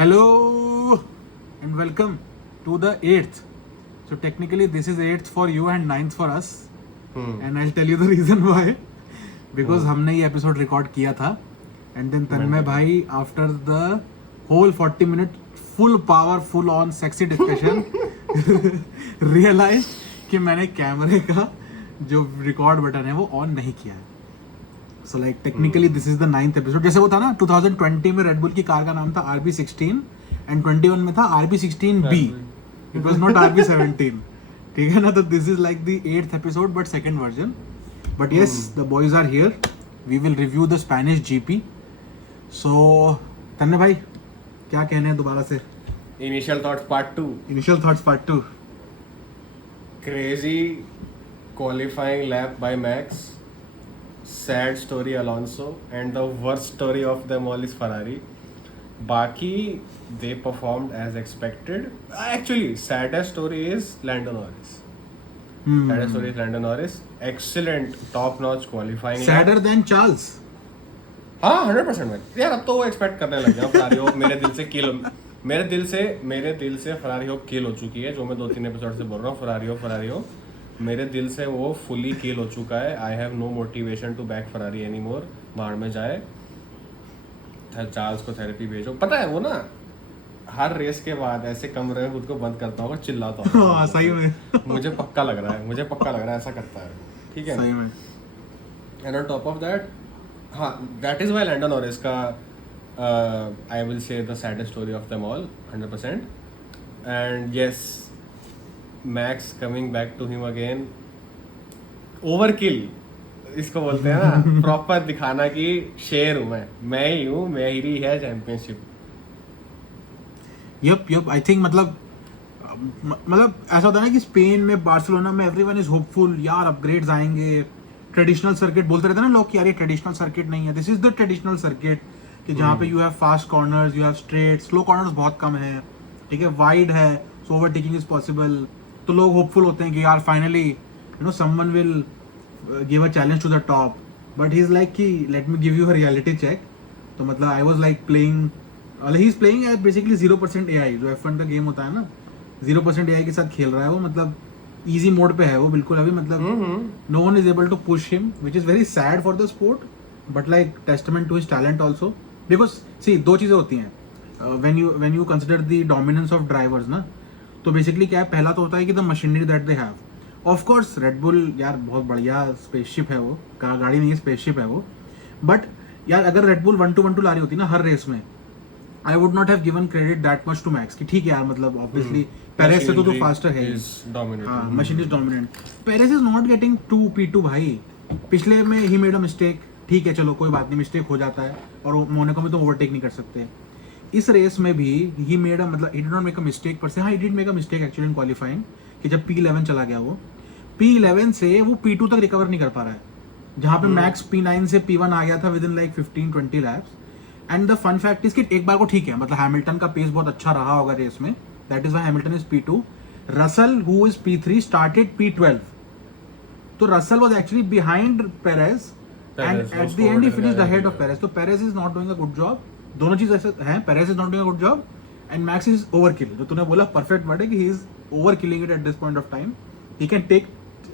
Hello and welcome to the 8th. So technically this is 8th for you and 9th for us. And I'll tell you the reason why. Because हमने ये episode record किया था and then तन्मय भाई after the whole 40 minute full power full on sexy discussion realized कि मैंने कैमरे का जो record बटन है वो on नहीं किया है. So like technically this is the 9th episode. जैसे वो था ना 2020 में Red Bull की कार का नाम था RB16 and 21 में था RB16B. It was not RB17. ठीक है ना, तो this is like the 8th episode but second version. But yes, the boys are here. We will review the Spanish GP. So तन्ने भाई क्या कहने हैं दोबारा से? Initial thoughts part 2. Initial thoughts part 2. Crazy qualifying lap by Max. Sad story Alonso, and the worst story of them all is Ferrari. Baki, they performed as expected. Actually, saddest story is Lando Norris. Saddest story is Lando Norris. Excellent, top-notch qualifying. Sadder than Charles. हाँ 100% में यार अब तो वो expect करने लग गया Ferrari hope मेरे दिल से फरारी होप किल हो चुकी है, जो मैं 2-3 एपिसोड से बोल रहा हूँ. फरारी होप मेरे दिल से वो फुली किल हो चुका है. I have no motivation to back Ferrari any more. बाहर में जाए, चार्ल्स को थेरेपी भेजो. पता है वो ना हर रेस के बाद ऐसे कमरे में खुद को बंद करता होगा, चिल्लाता होगा. सही में मुझे पक्का लग रहा है ऐसा करता है. ठीक है, सही में. And on top of that, हाँ, that is why Lando Norris का I will say the saddest story of them all 100%. And yes, Max coming back to him again. Overkill इसको बोलते हैं ना. प्रॉपर दिखाना कि शेर हूँ मैं ही हूँ, मेरी है चैंपियनशिप. यप आई थिंक मतलब ऐसा होता है ना कि स्पेन में, बार्सिलोना में एवरीवन इज होपफुल, यार अपग्रेड्स आएंगे. ट्रेडिशनल सर्किट बोलते रहते हैं ना लोग कि यार ये ट्रेडिशनल सर्किट नहीं है. This is the traditional circuit कि जहाँ पे you have fast corners, you have straight. Slow corners बहुत कम है, ठीक है, वाइड है, सो ओवरटेकिंग इज पॉसिबल. तो लोग होपफुल होते हैं कि यार finally you know someone will give a challenge to the top. But he is like कि let me give you a reality check. तो मतलब I was like playing, he is playing at basically 0% AI. जो F1 का game होता है ना, 0% AI के साथ खेल रहा है वो. मतलब इजी मोड पे है वो बिल्कुल अभी. मतलब no one is able to push him, which is very sad for the sport but like testament to his talent also. Because see दो चीजें होती हैं when you consider the dominance of drivers ना. तो बेसिकली क्या है, पहला तो होता है कि the machinery that they have. Of course red bull यार बहुत बढ़िया स्पेसशिप है वो, गाड़ी नहीं है, स्पेसशिप है वो. बट यार अगर रेड बुल 1-2 ला रही होती ना हर रेस में, I would not have given credit that much to Max कि ठीक है यार, मतलब ऑब्वियसली पेरेस से तो फास्टर है. हाँ, machine is dominant. Perez is not getting 2 P2 भाई. पिछले में ही मेड अ मिस्टेक, ठीक है चलो कोई बात नहीं, मिस्टेक हो जाता है, और मोनाको में तो ओवरटेक नहीं कर सकते. इस रेस में भी ही मेड मतलब he did not make a mistake पर से. हाँ, he did make a mistake actually in qualifying कि जब P11 चला गया वो, P11 से वो P2 तक रिकवर नहीं कर पा रहा है. जहाँ पे मैक्स P9 से P1 आ गया था within like 15-20 laps. And the fun fact is कि एक बार को ठीक है, मतलब हैमिल्टन का पेस बहुत अच्छा रहा होगा रेस में, that is why Hamilton is P2. Russell who is P3 started P12. तो Russell was actually behind Perez and at the end he finished ahead of Perez. तो Perez is not doing a good job. दोनों चीज ऐसे हैं, Perez is not doing a good job and Max is overkill. जो तूने बोला perfect word है कि he is overkilling it at this point of time. He can take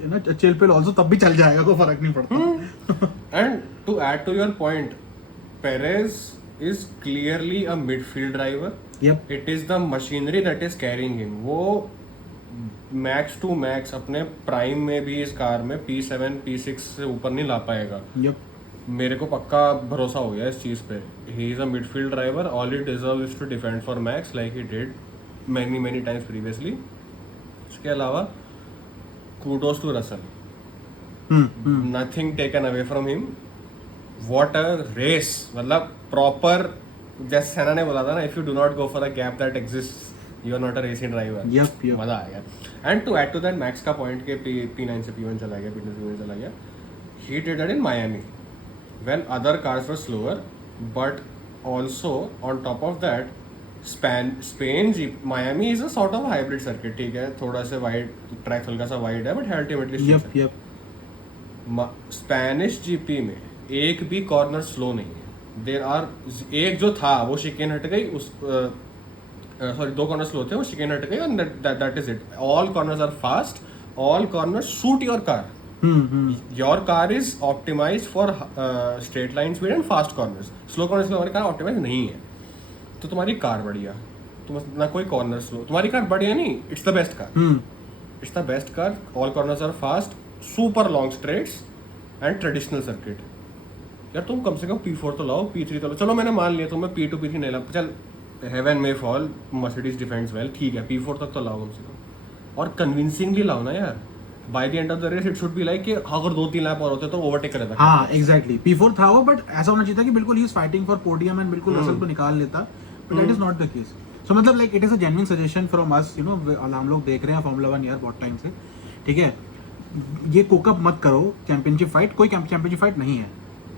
you know chill pill also, तब भी चल जाएगा, कोई फर्क नहीं पड़ता. And to add to your point, Perez is clearly a midfield driver. Yep. It is the machinery that is carrying him. वो max to max अपने प्राइम में भी इस कार में P7 P6 से ऊपर नहीं ला पाएगा. Yep. मेरे को पक्का भरोसा हो गया इस चीज़ पे. He is a midfield driver. All he deserves is to defend for Max like he did many times previously. उसके अलावा kudos to Russell. Nothing taken away from him. What a race. मतलब प्रॉपर, जैसे Senna ने बोला था ना, if you do not go for a gap that exists you are not a racing driver. मजा आ गया. And to add to that, Max का पॉइंट के P9 से P1 चला गया, P2 से P1 चला गया. He did that in Miami when other cars were slower. But also on top of that, Spain Miami is a sort of hybrid circuit. ठीक है, थोड़ा सा वाइड ट्रैक, हल्का सा वाइड है, बट अल्टीमेटली स्पेनिश जीपी में एक भी कॉर्नर स्लो नहीं है. देयर आर, एक जो था वो शिकेन हट गई, उस सॉरी 2 कॉर्नर स्लो थे, वो शिकेन हट गए and that is it. All corners are fast, all corners suit your car. Your car is optimised for straight line speed and fast corners. Slow corners में हमारी car optimise नहीं है. तो तुम्हारी कार बढ़िया, तुम ना कोई कॉर्नर स्लो, तुम्हारी कार बढ़िया नहीं, it's the best car. It's the best car. All corners are fast, super long straights and traditional circuit. यार तुम कम से कम P4 तो लाओ, P3 तो लाओ. चलो मैंने मान लिया तुम्हें P2 P3 नहीं ला, चल हेवन में फॉल, मर्सिडीज डिफेंड्स वेल, ठीक है, P4 तक तो लाओ कम से कम, और कन्विंसिंगली लाओ ना यार. By the end of the race it should be like कि अगर 2-3 लैप और होते तो ओवरटेक कर देता. हाँ एग्जैक्टली, P4 था वो, बट ऐसा होना चाहिए था कि बिल्कुल he is fighting for podium and बिल्कुल रसल को निकाल लेता, but that is not the case. So मतलब like it is a genuine suggestion from us, you know, हम लोग देख रहे हैं फॉर्मूला 1 यार बहुत टाइम से, ठीक है. ये कोकअप मत करो चैंपियनशिप फाइट, कोई चैंपियनशिप फाइट नहीं है,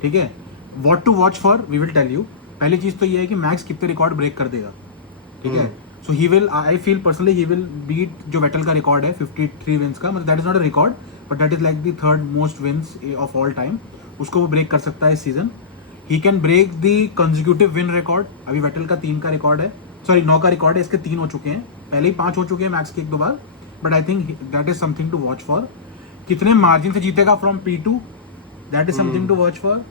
ठीक है. What to watch for we will tell you. पहली चीज तो ये है कि मैक्स कितने रिकॉर्ड ब्रेक कर देगा, ठीक है. So he will, I feel personally he will beat जो वेटल का रिकॉर्ड है 53 विंस का, मतलब that is not a record but that is like the third most wins of all time. उसको वो ब्रेक कर सकता है इस season. He can break the consecutive win record. अभी वेटल का 3 का रिकॉर्ड है, सॉरी 9 का रिकॉर्ड है, इसके 3 हो चुके हैं, पहले ही 5 हो चुके हैं मैक्स के 1-2 बार. But I think that is something to watch for. कितने मार्जिन से जीतेगा from P2, that is something to watch for,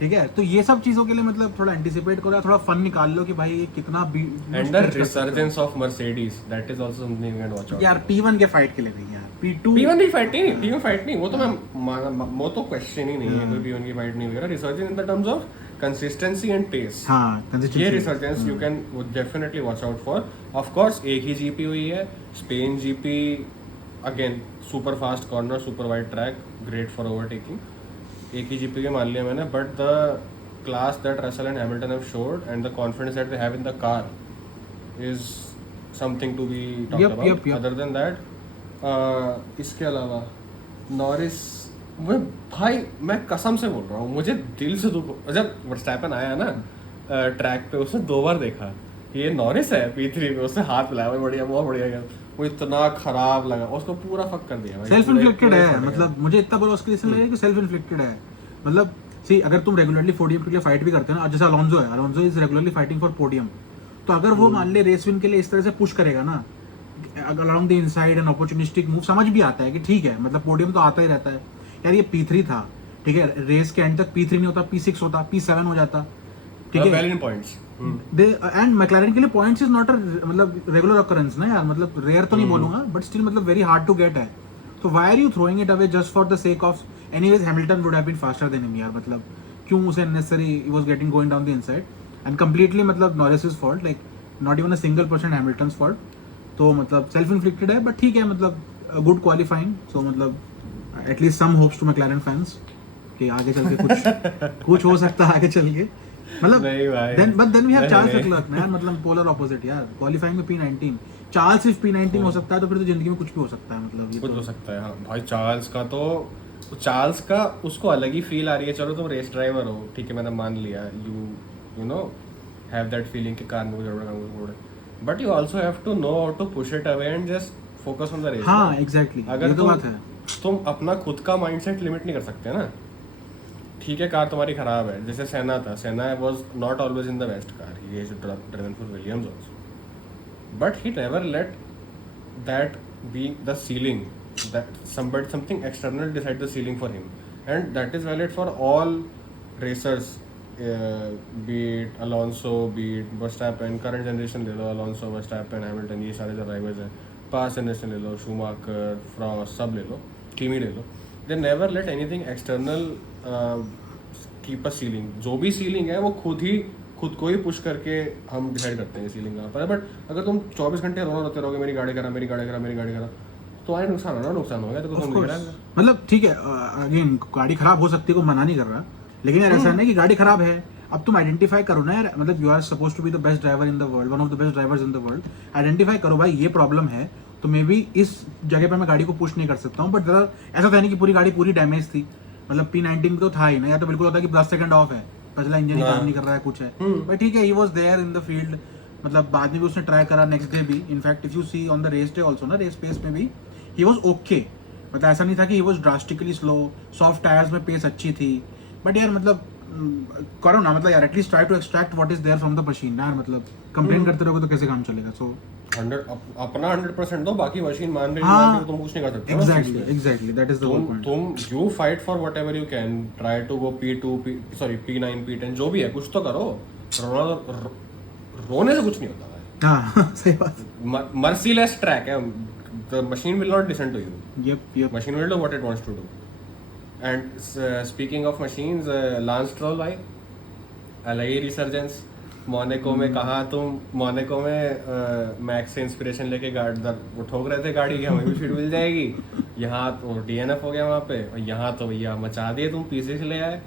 ठीक है. तो ये सब चीजों के लिए मतलब थोड़ा एंटिसिपेट करो, थोड़ा फन निकाल लो कि भाई ये कितना and the resurgence of Mercedes, that is also something you can watch out. यार P1 के फाइट के लिए भी यार, P2 की फाइट नहीं, वो तो मैं वो तो क्वेश्चन ही नहीं है, कोई P1 की फाइट नहीं वगैरह. Resurgence in the terms of consistency and pace. हाँ कंसिस्टेंसी, ये resurgence you can definitely watch out for. Of course एक ही जीपी हुई है, Spain GP, again super fast corner, super wide track, great for overtaking. एक ही GP के मान लिया मैंने, but the class that Russell and Hamilton have showed and the confidence that they have in the car is something to be talked about. Other than that, इसके अलावा Norris, भाई मैं कसम से बोल रहा हूँ, मुझे दिल से दुख. जब वर्स्टैपन आया ना ट्रैक पे, उसने 2 बार देखा ये नॉरिस है P3 में, उसने हाथ मिलाया, बढ़िया, बहुत बढ़िया गया. वो इतना खराब लगा, उसको पूरा फक कर दिया. सेल्फ इन्फ्लिक्टेड है, मतलब मुझे इतना बोला उसके लिए कि सेल्फ इन्फ्लिक्टेड है. मतलब सी, अगर तुम रेगुलरली पोडियम के लिए फाइट भी करते हो ना, जैसे अलोंसो है, Alonso is regularly fighting for podium, तो अगर वो मान ले रेस विन के लिए इस तरह से पुश करेगा ना along the inside and opportunistic move, समझ भी आता है कि ठीक है, मतलब पोडियम तो आता ही रहता है यार. ये P3 था, ठीक है, रेस के एंड तक P3 नहीं होता, P6 होता, P7 हो जाता, ठीक है. वैलिड पॉइंट्स एंड मैक्लारेन के लिए पॉइंट्स इज नॉट अ मतलब रेगुलर ऑकरेंस ना यार, मतलब रेयर तो नहीं बोलूंगा, बट स्टिल मतलब वेरी हार्ड टू गेट है. तो why are you throwing it away just for the sake of, anyways Hamilton would have been faster than him यार. मतलब क्यों उसे unnecessary he was getting going down the inside and completely मतलब Norris's fault, like not even a single % Hamilton's fault. तो मतलब self inflicted है, but ठीक है, मतलब गुड क्वालिफाइंग. सो मतलब at least some hopes to McLaren fans कि आगे चल के कुछ हो सकता है आगे चल के. मतलब then we have Charles Leclerc यार, मतलब पोलर ऑपोजिट यार. क्वालिफाइंग में P19, चार्ल्स सिर्फ P19 हो सकता है, तो फिर तो जिंदगी में कुछ भी हो सकता है. मतलब ये कुछ तो हो सकता है. हाँ भाई, चार्ल्स का उसको अलग ही फील आ रही है. चलो तुम रेस ड्राइवर हो, ठीक है, मैंने मान लिया, you know have that feeling कि कार में जरूर, but you also have to know how to push it away and just focus on the race. हाँ एग्जैक्टली, अगर तुम अपना खुद का माइंडसेट लिमिट नहीं कर सकते ना. ठीक है, कार तुम्हारी खराब है, जैसे सेना था, सेना was not always in the best car, he has driven for Williams also, but he never let that be the ceiling, that something external decide the ceiling for him, and that is valid for all racers, be it Alonso, be it Verstappen. current generation ले लो, Alonso, Verstappen, Hamilton, ये सारे जो drivers हैं, past generation ले लो, Schumacher, Frost, सब ले लो, Kimi ले लो, they never let anything external keep a ceiling. जो भी ceiling है वो खुद को ही पुश करके हम डिसाइड करते हैं सीलिंग कहाँ पर है. बट अगर तुम 24 घंटे रोते रहोगे मेरी गाड़ी करा, तो आए नुकसान हो गया. तो मतलब ठीक है, अगेन गाड़ी खराब हो सकती है, को मना नहीं कर रहा, लेकिन यार ऐसा नहीं कि गाड़ी खराब है. अब तुम आइडेंटिफाई करो ना यार, मतलब you are suppose to be the best driver in the world, one of the best drivers in the world. Identify करो भाई ये प्रॉब्लम है, तो मे बी इस जगह पर मैं गाड़ी को पुश नहीं कर सकता हूँ. बट ऐसा था नहीं कि पूरी गाड़ी पूरी डैमेज थी, मतलब P19 तो था ही ना, या तो बिल्कुल होता है कि 10 सेकंड ऑफ है, पिछला इंजन काम नहीं कर रहा है, कुछ है. बट ठीक है, he was there in the field. मतलब बाद में भी उसने ट्राई करा, नेक्स्ट डे भी. In fact if you see on the race day also ना, रेस पेस में भी ही वाज ओके. मतलब ऐसा नहीं था कि he was drastically slow, soft tyres में पेस अच्छी थी. बट यार मतलब करो ना, मतलब यार at least try to extract what is there from the machine यार. मतलब कंप्लेन करते रहोगे तो कैसे काम चलेगा? सो अपना 100% दो, बाकी मशीन मान रही हाँ, है, तुम कुछ नहीं कर सकते ना उस चीज़ पे। Exactly that is the whole point. तुम you fight for whatever you can, try to go P2 P9 P10 जो भी है, कुछ तो करो। रोने से कुछ नहीं होता है। हाँ सही बात। मर्सीलेस ट्रैक है, the machine will not listen to you, yup machine will do what it wants to do. And speaking of machines, Lance Stroll भाई, LA रिसर्जेंस मोनाको में। कहा तुम मोनाको में मैक्स से इंस्पिरेशन लेके वो ठोक रहे थे गाड़ी की, हमें भी फीड मिल जाएगी। यहाँ तो DNF हो गया वहाँ पे, और यहाँ तो भैया मचा दिए, तुम पीछे से ले आए,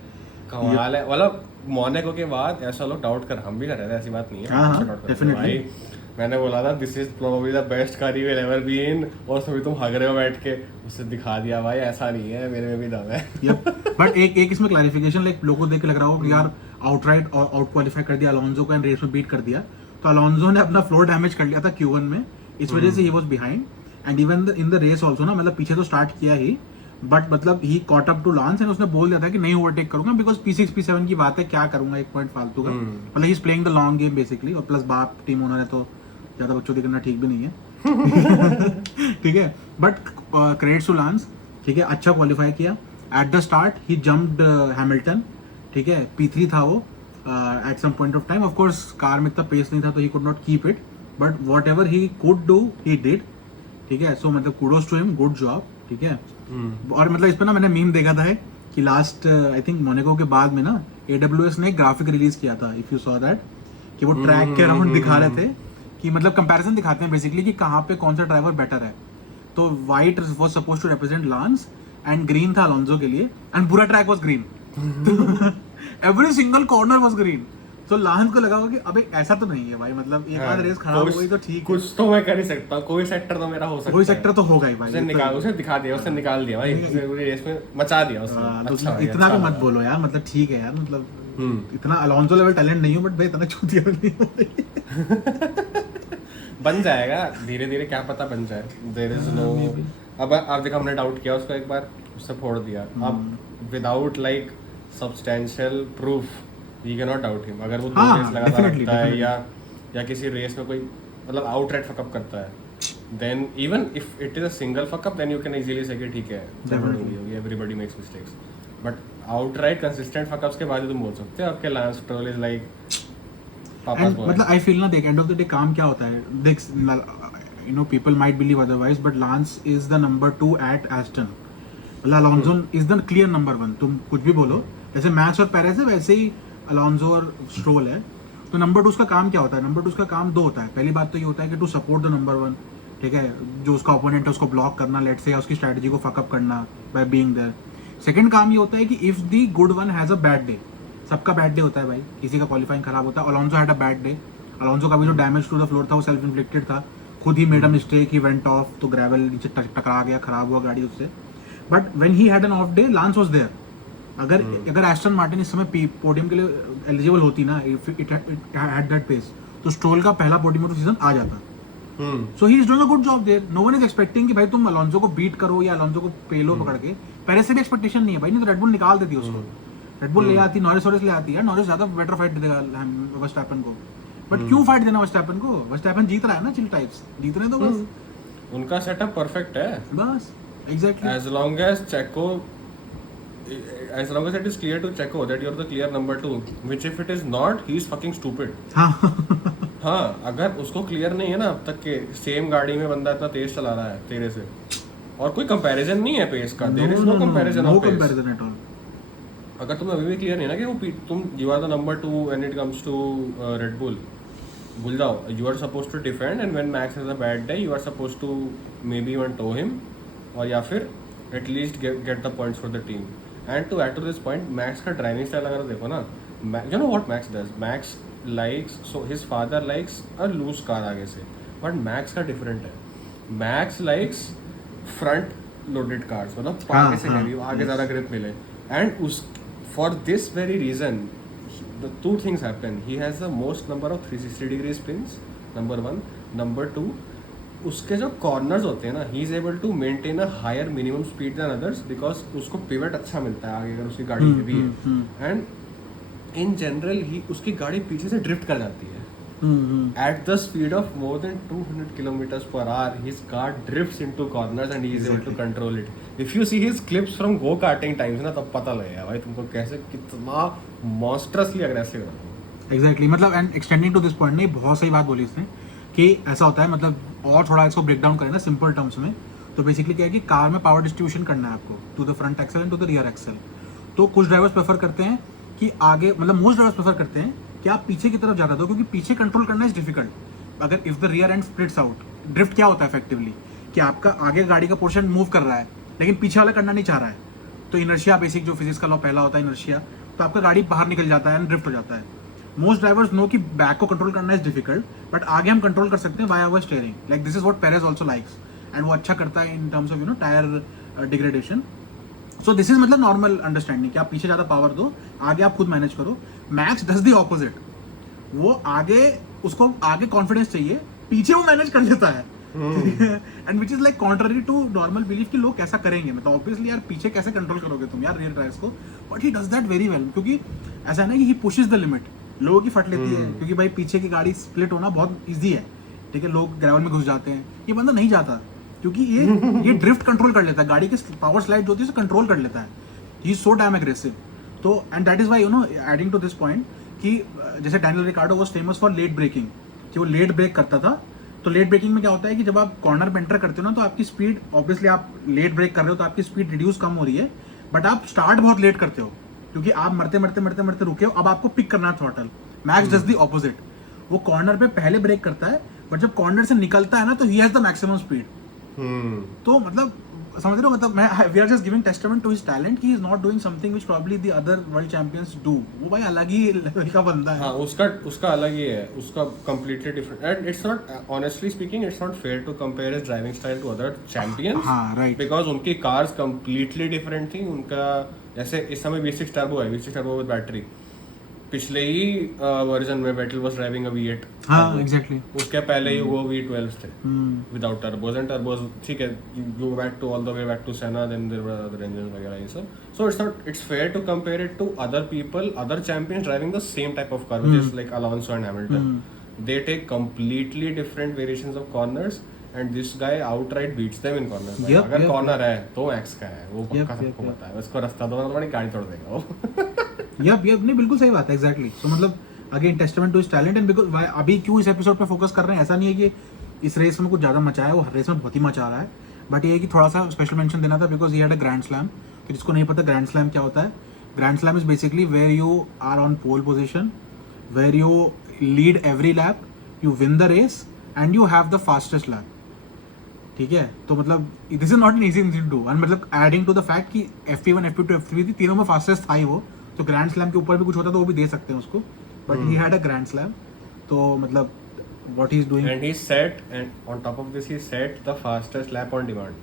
कमाल है। मतलब मोनाको के बाद ऐसा लोग डाउट कर, हम भी कर रहे थे, ऐसी बात नहीं है, हाँ, अच्छा डाउट कर definitely। भाई। मैंने बोला था this is probably the best car you will ever be in, और सभी तुम हग रहे हो बैठ के। उससे दिखा दिया भाई ऐसा नहीं है, मेरे में भी दम है। बट एक इसमें क्लैरिफिकेशन, लाइक लोगों को देख के लग रहा हो कि यार आउटराइट और आउट क्वालिफाई कर दिया अलोंसो को एंड रेस में बीट कर दिया, तो अलोंसो ने अपना फ्लोर डैमेज कर लिया था Q1 में, इस वजह से he was behind. And even in the race also ना, मतलब पीछे तो स्टार्ट किया ही, बट मतलब he caught up to Lance and उसने बोल दिया था कि नहीं ओवरटेक करूंगा, बिकॉज P6 P7 की बात है, क्या करूंगा 1 पॉइंट फालतू का। मतलब he is playing the long game basically, और प्लस बाप टीम ओनर है तो ज्यादा बच्चों करना ठीक भी नहीं है। ठीक है, बट क्रेडिट्स टू लांस, ठीक है, अच्छा क्वालिफाई किया। At the start he jumped Hamilton, ठीक है, P3 था वो at some point of time. Of course car में इतना पेस नहीं था तो he could not keep it, but whatever he could do he did, ठीक है। सो मतलब kudos to him, good job, ठीक है। और मतलब इस पर ना मैंने मीम देखा था कि लास्ट आई थिंक मोनाको के बाद में ना AWS ने एक ग्राफिक रिलीज किया था, इफ यू सॉ दैट, कि वो ट्रैक के अराउंड दिखा रहे थे कि मतलब कंपैरिजन दिखाते हैं बेसिकली कि कहाँ पे कौन सा ड्राइवर बेटर है। तो white was supposed to represent Lance and green था अलोंसो के लिए, एंड पूरा track was green. Every single corner was green. तो लांस को लगा होगा कि अबे ऐसा तो नहीं है भाई, मतलब एक आध रेस खराब हो गई तो ठीक है, कुछ तो मैं कर ही सकता हूँ, कोई सेक्टर तो मेरा हो सकता है, कोई सेक्टर तो होगा ही भाई। उसे दिखा दिया, उसने निकाल दिया भाई, पूरी रेस में मचा दिया उसने। तो अच्छा इतना भी मत बोलो यार, मतलब ठीक है यार, मतलब इतना अलोंसो लेवल टैलेंट नहीं हो, बट भाई इतना चूतिया भी नहीं हो। बन जाएगा धीरे धीरे, क्या पता बन जाए। देयर इज नो, अब देखो हमने डाउट किया उसको एक बार, उससे फोड़ दिया। अब without like substantial proof we can not doubt him. अगर वो 2 रेस लगातार करता है या किसी रेस में कोई मतलब आउटराइट फकअप करता है, then even if it is a single fuckup, then you can easily say कि ठीक है everybody makes mistakes. But outright consistent fuckups के बाद तुम बोल सकते हो आपके Lance Stroll is like papa's boy. मतलब आई फील ना, देख एंड ऑफ द डे काम क्या होता है, देख you know people might believe otherwise, but Lance is the number 2 at Aston. मतलब Alonso is the clear number 1। तुम कुछ भी बोलो, जैसे मैक्स और पेरेज है वैसे ही अलोंसो और स्ट्रोल है। तो नंबर 2 उसका काम क्या होता है? नंबर 2 उसका काम 2 होता है। पहली बात तो ये होता है कि टू सपोर्ट द नंबर 1, ठीक है, जो उसका ओपोनेंट है उसको ब्लॉक करना, लेट्स से, या उसकी स्ट्रेटजी को फकअप करना बाय बीइंग देयर। सेकंड काम ये होता है कि if the good one has a bad day, सबका बैड डे होता है भाई, किसी का क्वालिफाइंग खराब होता है। Alonso had a bad day. Alonso का भी जो डैमेज टू द फ्लोर था वो सेल्फ इन्फ्लिक्टेड था, खुद ही made a mistake, he went off, तो ग्रेवल नीचे टकरा गया, खराब हुआ गाड़ी उससे। But when he had an off day, Lance was there. अगर एस्टन मार्टिन इस समय पोडियम के लिए एलिजिबल होती ना, if it had that pace, तो स्ट्रोल का पहला पोडियम ऑफ सीजन आ जाता। So he is doing a good job there. No one is expecting कि भाई तुम अलोंसो को बीट करो या अलोंसो को पेलो पकड़ के। पहले से भी एक्सपेक्टेशन नहीं है भाई, नहीं तो रेड बुल निकाल देती उसको। रेड बुल ले आती, नॉरिस ले आती है, नॉरिस ज्यादा बेटर फाइट देगा वर्स्टैपेन को। बट क्यों फाइट देना वर्स्टैपेन को? वर्स्टैपेन जीत रहा है ना, चिल टाइप्स जीत रहे तो बस। उनका सेटअप परफेक्ट है बस, exactly. as long as it is clear to Checo that you're the clear number 2, which if it is not, he is fucking stupid. हाँ, अगर उसको क्लियर नहीं है ना अब तक के, सेम गाड़ी में बंदा इतना तेज चला रहा है तेरे से, और कोई कंपैरिजन नहीं है पेस का, there is no comparison of pace, at all. अगर तुम्हें अभी भी क्लियर नहीं है ना कि वो तुम you are the number 2 when it comes to Red Bull, भूल जाओ। You are supposed to defend, and when Max has a bad day you are supposed to maybe even to him, और या फिर at least get the points for the team. And to add to this point, Max का driving style अगर देखो ना, you know what Max does, Max likes, so his father likes a loose car आगे से, but Max का different है। Max likes front loaded cars, मतलब आगे से heavy, आगे ज़्यादा grip मिले, and for this very reason the 2 things happen. He has the most number of 360 degree spins, number 1, number 2, उसके जो corners होते हैं ना, he is able to maintain a higher minimum speed than others because उसको pivot अच्छा मिलता है आगे अगर उसकी गाड़ी heavy है, and इन जनरल ही उसकी गाड़ी पीछे से ड्रिफ्ट कर जाती है, At the speed of more than 200 kilometers per hour, his car drifts into corners and he is able to control it. If you see his clips from go-karting times ना, तब पता लगेगा भाई तुमको कैसे कितना monstrously aggressive है. Exactly मतलब and extending to this point नहीं, बहुत सही बात बोली इसने कि ऐसा होता है, मतलब और थोड़ा इसको ब्रेक डाउन करें ना सिंपल टर्म्स में, तो बेसिकली क्या है कि कार में पावर डिस्ट्रीब्यूशन करना है आपको to the front axle and to the rear axle. तो कुछ ड्राइवर्स प्रेफर करते हैं कि आगे, मतलब मोस्ट ड्राइवर्स प्रेफर करते हैं कि आप पीछे की तरफ ज़्यादा दो, क्योंकि पीछे कंट्रोल करना इज डिफिकल्ट. अगर if the rear and splits out, drift क्या होता है इफेक्टिवली कि आपका आगे गाड़ी का पोर्शन मूव कर रहा है लेकिन पीछे वाला करना नहीं चाह रहा है, तो इनर्शिया, बेसिक जो फिजिक्स का लॉ पहला होता है इनर्शिया, तो आपका गाड़ी बाहर निकल जाता है एंड ड्रिफ्ट हो जाता है. मोस्ट ड्राइवर्स नो कि बैक को कंट्रोल करना इज डिफिकल्ट, बट आगे हम कंट्रोल कर सकते हैं via our steering. Like this is what Perez also likes and वो अच्छा करता है इन terms of tyre degradation. So this is मतलब नॉर्मल अंडरस्टैंडिंग कि आप पीछे ज़्यादा पावर दो, आगे आप खुद मैनेज करो. Max does the opposite. वो आगे, उसको आगे कॉन्फिडेंस चाहिए, पीछे वो मैनेज कर लेता है. And which is like contrary to normal belief कि लोग कैसा करेंगे, मतलब ऑब्वियसली यार पीछे कैसे कंट्रोल करोगे तुम यार रियर टायर्स को, but he does that very well. क्योंकि ऐसा है ना कि ही पुशेस द लिमिट, लोगों की फट लेती है, क्योंकि भाई पीछे की गाड़ी स्प्लिट होना बहुत ईजी है. ठीक है, लोग ग्रेवल में घुस जाते हैं, ये बंदा नहीं जाता क्योंकि ये ड्रिफ्ट कंट्रोल कर लेता है, गाड़ी के पावर स्लाइड जो होती है उसे कंट्रोल कर लेता है. He is so damn aggressive. तो and that is why adding to this point कि जैसे Daniel Ricciardo was famous for late braking, कि वो लेट ब्रेक करता था. तो लेट ब्रेकिंग में क्या होता है कि जब आप कॉर्नर में एंटर करते हो ना, तो आपकी स्पीड, ऑब्वियसली आप लेट ब्रेक कर रहे हो तो आपकी स्पीड रिड्यूस कम हो रही है, बट आप स्टार्ट बहुत लेट करते हो क्योंकि आप मरते रुके हो. अब आपको पिक करना है throttle. Max does the opposite. वो कॉर्नर पे पहले ब्रेक करता है, बट जब कॉर्नर से निकलता है ना, तो he has the maximum speed. तो मतलब समझ रहे हो, मतलब we are just giving testament to his talent कि he is not doing something which probably the other world champions do. वो भाई अलग ही लेवल का बंदा है. हाँ, उसका अलग ही है, उसका completely different. And it's not, honestly speaking, it's not fair to compare his driving style to other champions. हाँ, right. Because उनकी cars completely different थी. उनका जैसे इस समय V6 turbo है, V6 turbo with battery. पिछले ही वर्जन में Vettel was driving a V8. हाँ, एग्जैक्टली. उसके पहले ही वो V12 थे विदाउट टर्बोज. एंड टर्बोज ठीक है, you go back to all the way back to Senna, then there were other engines वगैरह ये सब. So it's fair to compare it to other people, other champions driving the same type of car, which is like Alonso and Hamilton. They take completely different variations of corners and this guy outright beats them in corners. अगर corner है तो max का है, वो पक्का सबको पता है. उसको रास्ता दो ना, गाड़ी तोड़ देगा वो. यप नहीं, बिल्कुल सही बात है. एग्जैक्टली. सो मतलब again testament to his talent. And because अभी क्यों इस एपिसोड पे फोकस कर रहे हैं, ऐसा नहीं है कि इस रेस में कुछ ज़्यादा मचा है, वो हर रेस में बहुत ही मचा रहा है, बट ये है कि थोड़ा सा स्पेशल मेंशन देना था because he had a grand slam. तो जिसको नहीं पता ग्रैंड स्लैम क्या होता है, grand slam is basically where you are on pole position, where you lead every lap, you win the race and you have the fastest lap. ठीक है, तो मतलब this is not an easy thing to do. And मतलब adding to the fact कि FP1, FP2, FP3 थी, तीनों में fastest था ही वो. तो ग्रैंड स्लैम के ऊपर भी कुछ होता तो वो भी दे सकते हैं उसको, but he had a grand slam. तो मतलब what he is doing, and he set, and on top of this he set the fastest lap on demand.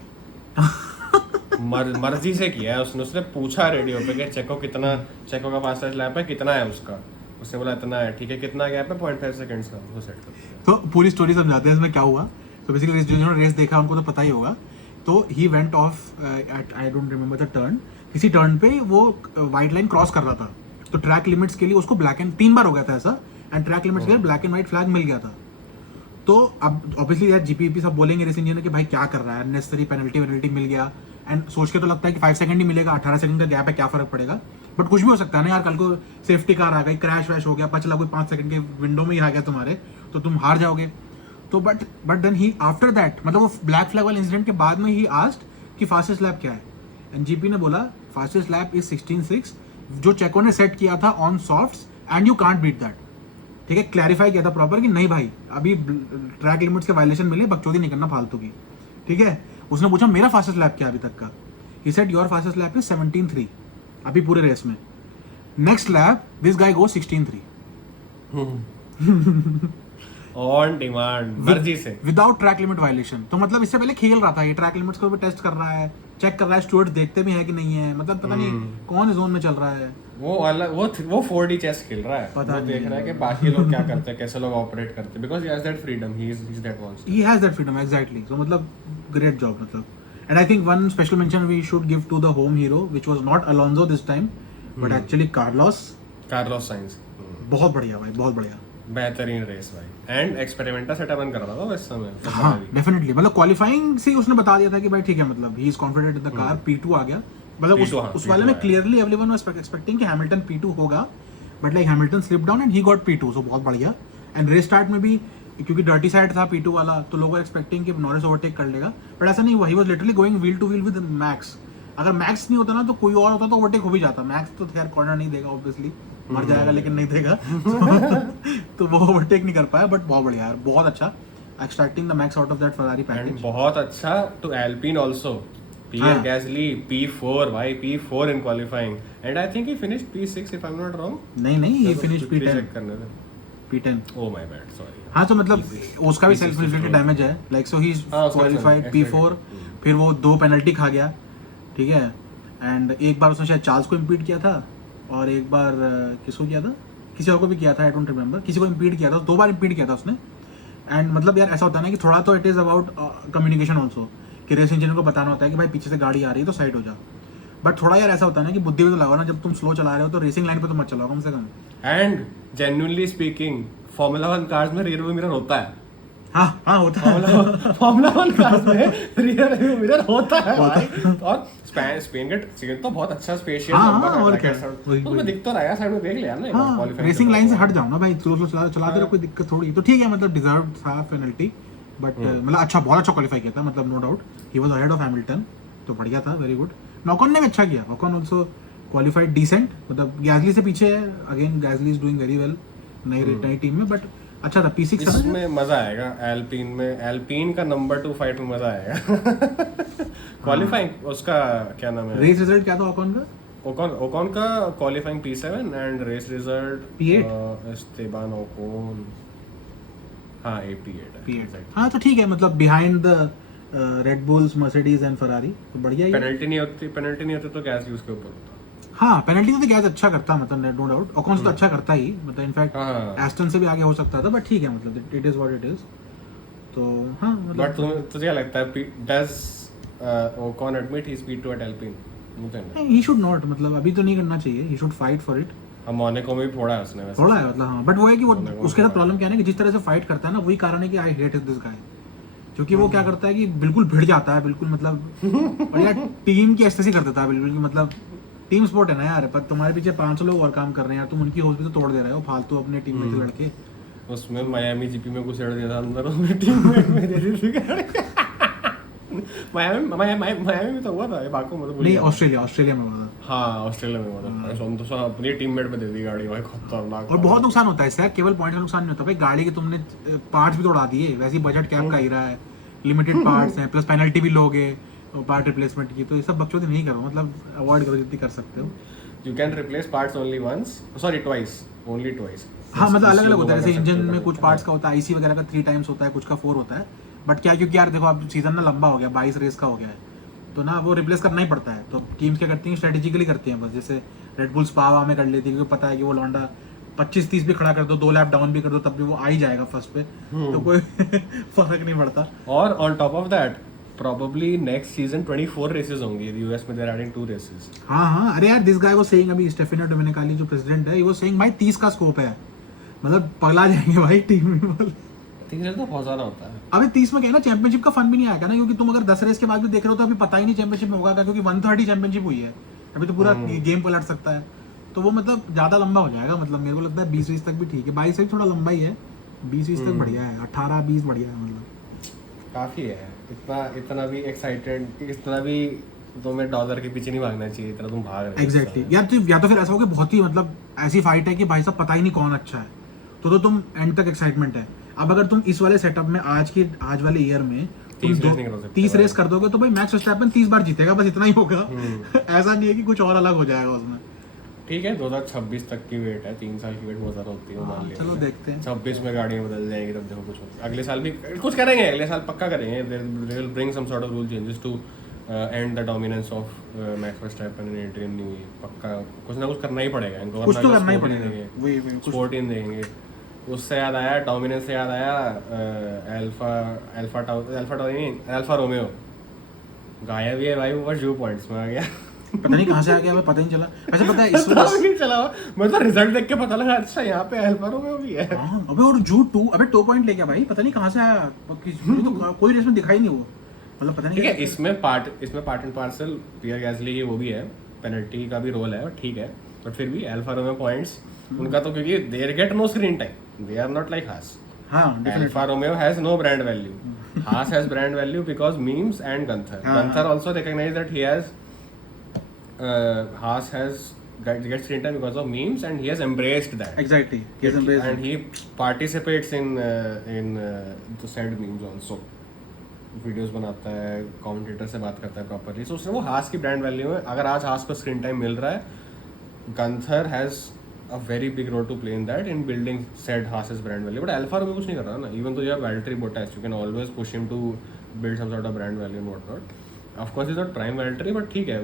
मर्जी से किया है उसने पूछा रेडियो पे कि चेको का फास्टेस्ट लैप है, कितना है उसका. उसने बोला इतना है. ठीक है, कितना गैप है? 0.5 सेकंड्स का. वो सेट कर दिया. तो पूरी स्टोरी समझाते हैं इसमें क्या हुआ. तो बेसिकली जिन्होंने रेस देखा उनको तो पता ही होगा. तो he went off at, I don't remember the turn, किसी टर्न पे वो व्हाइट लाइन क्रॉस कर रहा था. तो ट्रैक लिमिट्स के लिए उसको ब्लैक एंड 3 बार हो गया था ऐसा, एंड ट्रैक लिमिट्स के लिए ब्लैक एंड व्हाइट फ्लैग मिल गया था. तो अब ऑब्वियसली यार GP सब बोलेंगे रेस इंजीनियर कि भाई क्या कर रहा है, नेसेसरी पेनल्टी मिल गया. एंड सोच के तो लगता है कि 5 सेकंड ही मिलेगा, 18 सेकंड का गैप है, क्या फर्क पड़ेगा. बट कुछ भी हो सकता है ना यार, कल को सेफ्टी कार आ गई, क्रैश वैश हो गया, पता चला कोई 5 सेकंड के विंडो में ही आ गया तुम्हारे, तो तुम हार जाओगे. तो but then he after that, मतलब वो ब्लैक फ्लैग वाले इंसिडेंट के बाद में ही आस्क्ड कि फास्टेस्ट लैप क्या है. एंड GP ने बोला फास्टेस्ट लैप इज 16.6, जो चेको ने सेट किया था on softs, and you can't beat that. ठीक है, क्लैरिफाई किया था प्रॉपर कि नहीं भाई, अभी ट्रैक लिमिट्स के वायलेशन मिले, बकचोदी नहीं करना फालतू की. ठीक है, उसने पूछा मेरा फास्टेस्ट लैप क्या अभी तक का. He said your fastest lap is 17.3 अभी पूरे रेस में. Next lap this guy go 16.3 on demand, मर्जी से, विदाउट ट्रैक लिमिट वायलेशन. तो मतलब इससे पहले खेल रहा था, ये ट्रैक लिमिट्स को भी टेस्ट कर रहा है, चेक कर रहा है, स्टूअर्ड देखते भी है कि नहीं है, मतलब पता नहीं कौन जोन में चल रहा है. वो अलग, वो 4D चेस खेल रहा है. वो देख रहा है कि बाकी लोग क्या करते हैं, कैसे लोग ऑपरेट करते हैं, because he has that freedom, he is that monster. He has that freedom, exactly. So मतलब ग्रेट जॉब. मतलब and I think one special mention we should give to the home hero, which was not Alonso this time, but actually Carlos Sainz. बहुत बढ़िया भाई, बहुत बढ़िया. बेहतरीन race भाई, and experimental setup run कर रहा था इस समय। हाँ डेफिनेटली, मतलब क्वालिफाइंग से उसने बता दिया था कि भाई ठीक है, मतलब he is confident in the car. P2 आ गया, मतलब P2, हाँ, उस P2 वाले में आया। क्लियरली एवरीवन वाज एक्सपेक्टिंग कि हैमिल्टन P2 होगा, but like Hamilton slip down and he got P2, सो बहुत बढ़िया। एंड रेस स्टार्ट में भी क्योंकि डर्टी साइड था P2 वाला, तो लोग एक्सपेक्टिंग कि नॉरिस ओवरटेक कर लेगा, बट ऐसा नहीं हुआ। He was literally going wheel two wheel with max. अगर मैक्स नहीं होता ना तो कोई और होता तो ओवरटेक हो भी जाता। मैक्स तो खैर कॉर्नर नहीं देगा ऑब्वियसली, मर जाएगा लेकिन नहीं देगा तो वो ओवरटेक नहीं कर पाया, बट बहुत बढ़िया यार, बहुत अच्छा extracting the max out of that Ferrari and package. बहुत अच्छा टू एल्पिन आल्सो, हाँ। पियर गैसली P4 भाई, P4 in qualifying, and I think he finished P6 if I am not wrong. नहीं ही फिनिश P10। चेक करने दे। P10। Oh my bad, sorry. हाँ तो मतलब उसका भी P6 सेल्फ इन्फ्लिक्टेड डैमेज है, लाइक सो ही हाँ, उसका क्वालिफाइड self-inflicted, P4, फिर वो 2 पेनल्टी खा गया, ठीक है। एंड एक बार उसने शायद चार्ल्स को इम्पीड किया था, और एक बार किसको किया था, किसी और को भी किया था, आई डोंट रिमेंबर, किसी को इम्पीड किया था, 2 बार इम्पीड किया था उसने। एंड मतलब यार ऐसा होता है ना कि थोड़ा तो it is about communication also, कि रेस इंजीनियर को बताना होता है कि भाई पीछे से गाड़ी आ रही है तो साइड हो जा। बट थोड़ा यार ऐसा होता है ना कि बुद्धि भी तो लगाओ ना, जब तुम स्लो चला रहे हो तो रेसिंग लाइन पे तो मत चलाओ कम से कम। And genuinely speaking, formula 1 cars में रियर व्यू मिरर होता है। हाँ होता है। फॉर्मूला 1 कार्स में रियर व्यू मिरर होता है भाई। और स्पेन का सीट तो बहुत अच्छा स्पेशियस हाँ, लंबा और ट्रैक क्या, है। वही, तो मैं दिख तो रहा है साइड में, देख लिया ना एक बार हाँ, qualifying रेसिंग के लाइन से बाद। हट जाओ ना भाई, स्लो चलाते रहो, कोई दिक्कत थोड़ी। तो ठीक है, मतलब डिजर्व था पेनल्टी, बट मतलब अच्छा, बहुत अच्छा क्वालिफाई किया था, मतलब no doubt he was ahead of Hamilton, तो बढ़िया था, वेरी गुड। नॉकॉन ने भी अच्छा किया, नॉकॉन आल्सो क्वालिफाइड डिसेंट, मतलब गैसली से पीछे है, again गैसली is doing very well नई टीम में, बट अच्छा था। P6 था ना? इसमें मजा आएगा एल्पिन में, एल्पिन का नंबर 2 फाइट में मजा आएगा। क्वालिफाइंग उसका क्या नाम है, रेस रिजल्ट क्या था ओकॉन का? ओकॉन का qualifying P7 and race result P8? Esteban Ocon, हाँ P8 है। P8, हाँ तो ठीक है, मतलब behind the Red Bulls, Mercedes and Ferrari, तो बढ़िया ही है। पेनल्टी नहीं होती तो गैस यूज के ऊपर होता। हाँ पेनल्टी तो गैस अच्छा करता, मतलब नो डाउट ओकॉन तो अच्छा करता ही, मतलब इनफैक्ट हाँ। एस्टन से भी आगे हो सकता था, बट ठीक है, मतलब it is what it is. तो हाँ बट मतलब तुझे क्या लगता है, does Ocon admit he is P2 at Alpine? मुझे नहीं। ही शुड नॉट, मतलब अभी तो नहीं करना चाहिए, he should fight for it. हम मोनाको में भी फोड़ा है उसने वैसे। थोड़ा है मतलब, हाँ, बट वो है कि वो मोनाको में उसके साथ फोड़ा प्रॉब्लम क्या है ना, कि जिस तरह से फाइट करता है ना, वही कारण है कि आई हेट दिस गाय, क्योंकि वो क्या करता है कि बिल्कुल भिड़ जाता है, बिल्कुल मतलब और यार टीम की एस्टेसी कर देता है बिल्कुल, कि मतलब टीम स्पोर्ट है ना यार, पर तुम्हारे पीछे 500 लोग और काम कर रहे हैं यार, तुम उनकी होश भी तो तोड़ दे रहे हो फालतू अपने टीम में से लड़के। उसमें मायामी जीपी में घुसेड़ दिया था अंदर, उसमें टीममेट में दे दी थी गाड़ी। मायामी में तो हुआ था, ये बाको मतलब भूल नहीं, गया। ऑस्ट्रेलिया में हुआ था। हाँ ऑस्ट्रेलिया में हुआ था, तो सब अपनी टीममेट में दे दी गाड़ी भाई, खतरनाक। और बहुत नुकसान होता है इससे, केवल पॉइंट का नुकसान नहीं होता भाई, गाड़ी के तुमने पार्ट्स भी तोड़ा दिए, वैसे ही बजट कैप का ही रहा है, लिमिटेड पार्ट्स हैं, प्लस पेनल्टी भी लोगे पार्ट रिप्लेसमेंट की, तो ये सब बकचोदी नहीं करो, मतलब अवॉइड करो जितनी कर सकते हो। You can replace parts only once, sorry twice, only twice. हाँ मतलब अलग अलग होता है, कर जैसे सकते इंजन हो में कभी। कुछ पार्ट्स का होता है, आईसी वगैरह का 3 टाइम्स होता है, कुछ का 4 होता है, बट क्या, क्योंकि यार देखो अब सीजन ना लंबा हो गया, 22 रेस का हो गया है, तो ना वो रिप्लेस करना ही पड़ता है, तो टीम्स क्या करती हैं, स्ट्रेटेजिकली करती हैं बस, जैसे रेड बुल्स पावा में कर लेती है, क्योंकि पता है कि वो लौंडा 25-30 भी खड़ा कर दो, 2 लैप डाउन भी कर दो, तब भी वो आ ही जाएगा फर्स्ट पे, तो कोई फर्क नहीं पड़ता। और on top of that, probably next season 24 races होंगी यूएस में, they're adding 2 races. हाँ अरे यार दिस गाय वो सेइंग, अभी स्टेफेनो डोमिनिकाली जो प्रेसिडेंट है, वो सेइंग भाई 30 का स्कोप है, मतलब पगला जाएंगे भाई टीम में। 3 रेस तो बहुत ज्यादा होता है। अबे 30 में क्या है ना, चैंपियनशिप का फन भी नहीं आएगा ना, क्योंकि तुम अगर 10 रेस के बाद भी देख रहे हो तो अभी पता ही नहीं चैंपियनशिप में होगा क्या, क्योंकि 130 चैंपियनशिप हुई है अभी, तो पूरा गेम पलट सकता है, तो वो मतलब ज्यादा लंबा हो जाएगा, मतलब मेरे को लगता है 20-20 तक भी ठीक है, 22 से थोड़ा लंबा ही है, 20-20 तक बढ़िया है, 18-20 बढ़िया है, मतलब काफी है, इतना भी एक्साइटेड, इतना भी तुम्हें डॉलर के पीछे नहीं भागना चाहिए, इतना तुम भाग रहे हो। एग्जैक्टली यार, तो या तो फिर ऐसा हो कि बहुत ही मतलब ऐसी फाइट है कि भाई साहब पता ही नहीं कौन अच्छा है, तो तुम एंड तक एक्साइटमेंट है। अब अगर तुम इस वाले सेटअप में आज वाले ईयर में 30 रेस नहीं कर सकते 30 रेस कर दोगे तो भाई मैक्स वर्स्टैपन 30 बार जीतेगा, बस इतना ही होगा। ऐसा नहीं है कि कुछ और अलग हो जाएगा उसमें। ठीक है, 2026 तक की वेट है, 3 साल की वेट बहुत ज्यादा होती है, मान लिया। चलो देखते हैं। 26 में गाड़ियां बदल जाएंगी, तब देखो कुछ होगा। अगले साल भी कुछ करेंगे, अगले साल पक्का करेंगे, they will bring some sort of rule changes to end the dominance of Max Verstappen and Adrian Newey. पक्का कुछ ना कुछ करना ही पड़ेगा इनको, कुछ तो करना ही पड़ेगा, वही कुछ 14 देंगे। उससे याद आया, डोमिनेंस से याद आया, अल्फा रोमियो गायब ही है भाई, वो बस 2 पॉइंट्स में आ गया। पता नहीं कहाँ से आ गया, हमें पता ही नहीं चला। वैसे पता है इस पता वजह नहीं चला, मैं तो रिजल्ट देख के पता लगा अच्छा यहाँ पे अल्फा रोमियो भी है। हाँ अबे, और जू 2 अबे 2 पॉइंट ले गया भाई, पता नहीं कहाँ से आया, मुझे तो कोई रेस में दिखा ही नहीं वो, मतलब पता नहीं ठीक है, क्या- इसमें पार्ट एंड पार्सल पियर गैसली की वो भी है, पेनल्टी का भी रोल है, ठीक है, बट फिर भी अल्फा रोमियो पॉइंट्स उनका तो, क्योंकि there get no screen time, they are not like Haas. हाँ Alfa definitely Romeo has no brand value. Haas has brand value because memes and Gunther. हाँ, Gunther हाँ. also recognized that he has Haas has gets screen time because of memes, and he has embraced that. Exactly And he participates in the said memes also. Videos बनाता है, commentator से बात करता है properly, so उसने वो हास की ब्रांड वैल्यू है। अगर आज हास को स्क्रीन टाइम मिल रहा है, Gunther has a very big role to play in that, in building said Haas's brand value. But Alfa Romeo कुछ नहीं कर रहा ना, even though you have Valtteri Bottas, you can always push him to build some sort of brand value and whatnot. Of course he's not prime Valtteri, but ठीक है,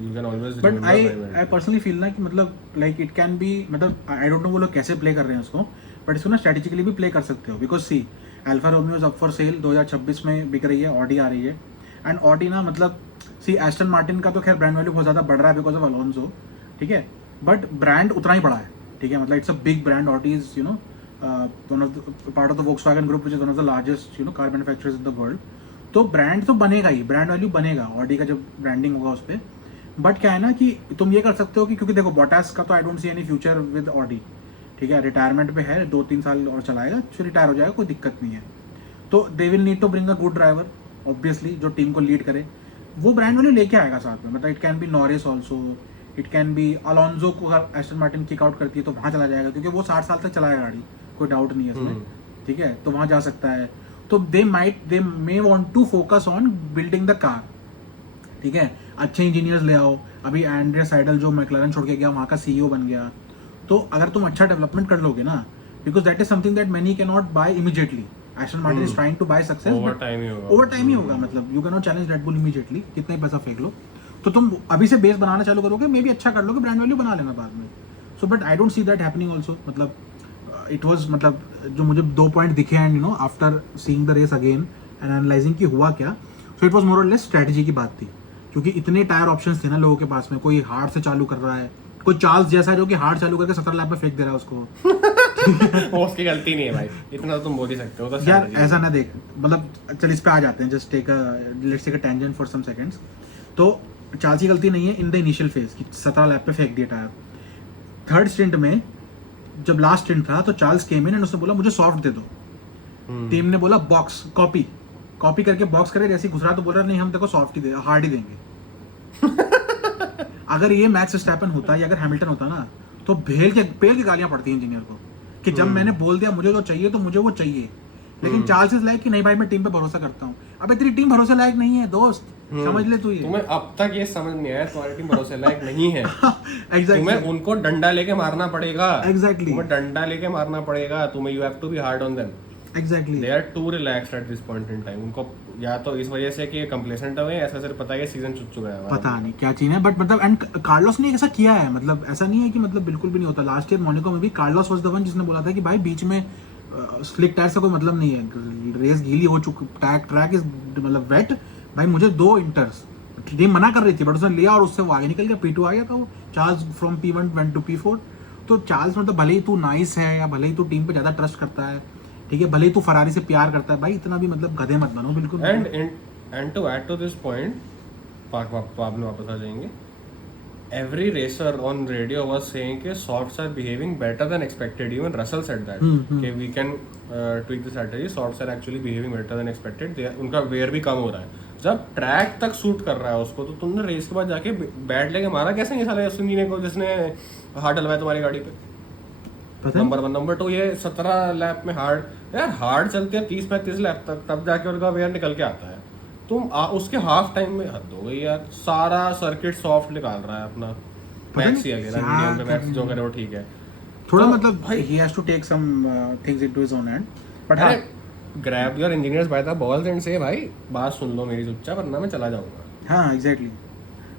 you can always but remember I prime Valtteri. I personally feel ना कि मतलब like it can B, मतलब I don't know वो लोग कैसे play कर रहे हैं उसको, बट इसको ना स्ट्रेटेजिकली भी प्ले कर सकते हो, because see Alfa Romeo is up for sale, 2026 में बिक रही है, ऑडी आ रही है, एंड ऑडी ना मतलब सी एस्टन मार्टिन का तो खैर ब्रांड वैल्यू बहुत ज़्यादा बढ़ रहा है बिकॉज ऑफ अलोन्सो, ठीक है, बट ब्रांड उतना ही बड़ा है, ठीक है, मतलब it's a big brand, Audi is you know one of the part of the Volkswagen group which is one of the largest you know car manufacturers in the world, तो brand तो बनेगा ही, brand value बनेगा Audi का जब branding होगा उस पर, but क्या है ना कि तुम ये कर सकते हो कि क्योंकि देखो बॉटास का तो आई don't see any future with Audi, ठीक है, रिटायरमेंट पे है, 2-3 साल और चलाएगा, फिर रिटायर हो जाएगा, कोई दिक्कत नहीं है, तो they will need to bring a good driver obviously जो टीम को लीड करे, वो ब्रांड वैल्यू लेके आएगा साथ में, मतलब it can be Norris also, it can be Alonso को अगर एस्टन मार्टिन किक आउट करती है तो वहाँ चला जाएगा, क्योंकि वो 60 साल तक चलाएगा गाड़ी, कोई डाउट नहीं है इसमें, ठीक है, तो वहाँ जा सकता है, तो they may want to focus on building the car, ठीक है, अच्छे इंजीनियर्स ले आओ, अभी एंड्रिया साइडल जो मैक्लारन छोड़ के गया वहाँ का सीईओ बन गया, तो अगर तुम अच्छा डेवलपमेंट कर लोगे ना, because that is something that many can not buy immediately, Aston Martin is trying to buy success, over time ही होगा, ओवर टाइम ही होगा, मतलब you can not challenge Red Bull immediately, कितना ही पैसा फेंक लो, तो तुम अभी से बेस बनाना चालू करोगे, मे भी अच्छा कर लोगे, ब्रांड वैल्यू बना लेना बाद में, so but I don't see that happening also, मतलब इट वॉज, मतलब जो मुझे 2 पॉइंट दिखे and you know after seeing the race again and analysing कि हुआ क्या, सो इट वॉज मोर और लेस स्ट्रेटजी की बात थी, क्योंकि इतने टायर ऑप्शंस थे ना लोगों के पास में, कोई हार्ड से चालू कर रहा है, कोई चार्ल्स जैसा है जो कि हार्ड चालू करके 17 लैप पे फेंक दे रहा है उसको वो उसकी गलती नहीं है भाई, इतना तो तुम बोल ही सकते हो, तो यार strategy ऐसा ना देख, मतलब चल इस पे आ जाते हैं, just take let's take a tangent for some seconds, तो चार्ल्स की गलती नहीं है इन द इनिशियल फेज कि 17 लैप पे फेंक दिया टायर, थर्ड स्टिंट में जब लास्ट स्टिंट था तो चार्ल्स केम इन एंड उसने बोला मुझे सॉफ्ट दे दो, टीम ने बोला बॉक्स कॉपी करके बॉक्स करे, जैसे घुस रहा तो बोल रहा नहीं हम देखो सॉफ्ट ही दे, हार्ड ही देंगे अगर ये मैक्स वर्स्टैपेन होता या अगर हैमिल्टन होता ना, तो पेल के गालियां पड़ती हैं इंजीनियर को कि जब मैंने बोल दिया मुझे तो चाहिए तो मुझे वो चाहिए, लेकिन चार्ल्स इज लाइक कि नहीं भाई मैं टीम पे भरोसा करता हूँ, अबे तेरी टीम भरोसे लायक नहीं है दोस्त, समझ ले तू ये, तुम्हें अब तक ये समझ नहीं आया तुम्हारी टीम भरोसे लायक नहीं है, एग्जैक्टली तुम्हें उनको डंडा लेके मारना पड़ेगा, Exactly. तुम्हें डंडा लेके मारना पड़ेगा, तुम्हें you have to be hard on them, exactly they are too relaxed at this point in time, उनको या तो इस वजह से कि कंप्लेसेंट हो गए, ऐसा सिर्फ पता है कि सीजन चुक चुका है, पता नहीं क्या चीज है, बट मतलब एंड कार्लोस ने ऐसा किया है, मतलब ऐसा नहीं है कि मतलब बिल्कुल भी नहीं होता, लास्ट ईयर मोनाको में भी कार्लोस वाज द वन जिसने बोला था कि भाई बीच में स्लिक टायर से कोई मतलब नहीं है, रेस गीली हो चुकी, ट्रैक इज मतलब वेट, भाई मुझे 2 इंटर्स, टीम मना कर रही थी बट उसने लिया और उससे वो आगे निकल गया, P2 आ गया था वो, Charles from P1 went to P4, तो चार्ल्स मतलब भले ही तू नाइस है या भले ही तू टीम पे ज्यादा ट्रस्ट करता है, ठीक है, भले ही तू फरारी से प्यार करता है, भाई इतना भी मतलब गधे मत बनो बिल्कुल, and to add to this point Pablo वापस आ जाएंगे, every racer on radio was saying कि softs are behaving better than expected, even Russell said that कि we can tweak the strategy, softs are actually behaving better than expected, उनका where भी कम हो रहा है, जब ट्रैक तक सूट कर रहा है उसको, तो तुमने रेस के बाद जाके बैट लेके मारा कैसे नहीं साले अश्विन जी ने को जिसने हार्ड डलवाया तुम्हारी गाड़ी पे, नंबर 1, नंबर 2 ये 17 लैप में हार्ड, यार हार्ड चलते हैं 30-35 लैप तक, तब जाके उनका वेयर निकल के आता है, तुम उसके हाफ टाइम में हद हो गई यार, सारा सर्किट सॉफ्ट निकाल रहा है अपना, मैक्स ही अकेला मीडियम पे मैक्स जो करे वो ठीक है, थोड़ा तो मतलब he has to take some things into his own hand, but अरे grab your engineers by the balls and say भाई बात सुन लो मेरी चुपचाप, वरना मैं चला जाऊंगा, हाँ एग्जैक्टली,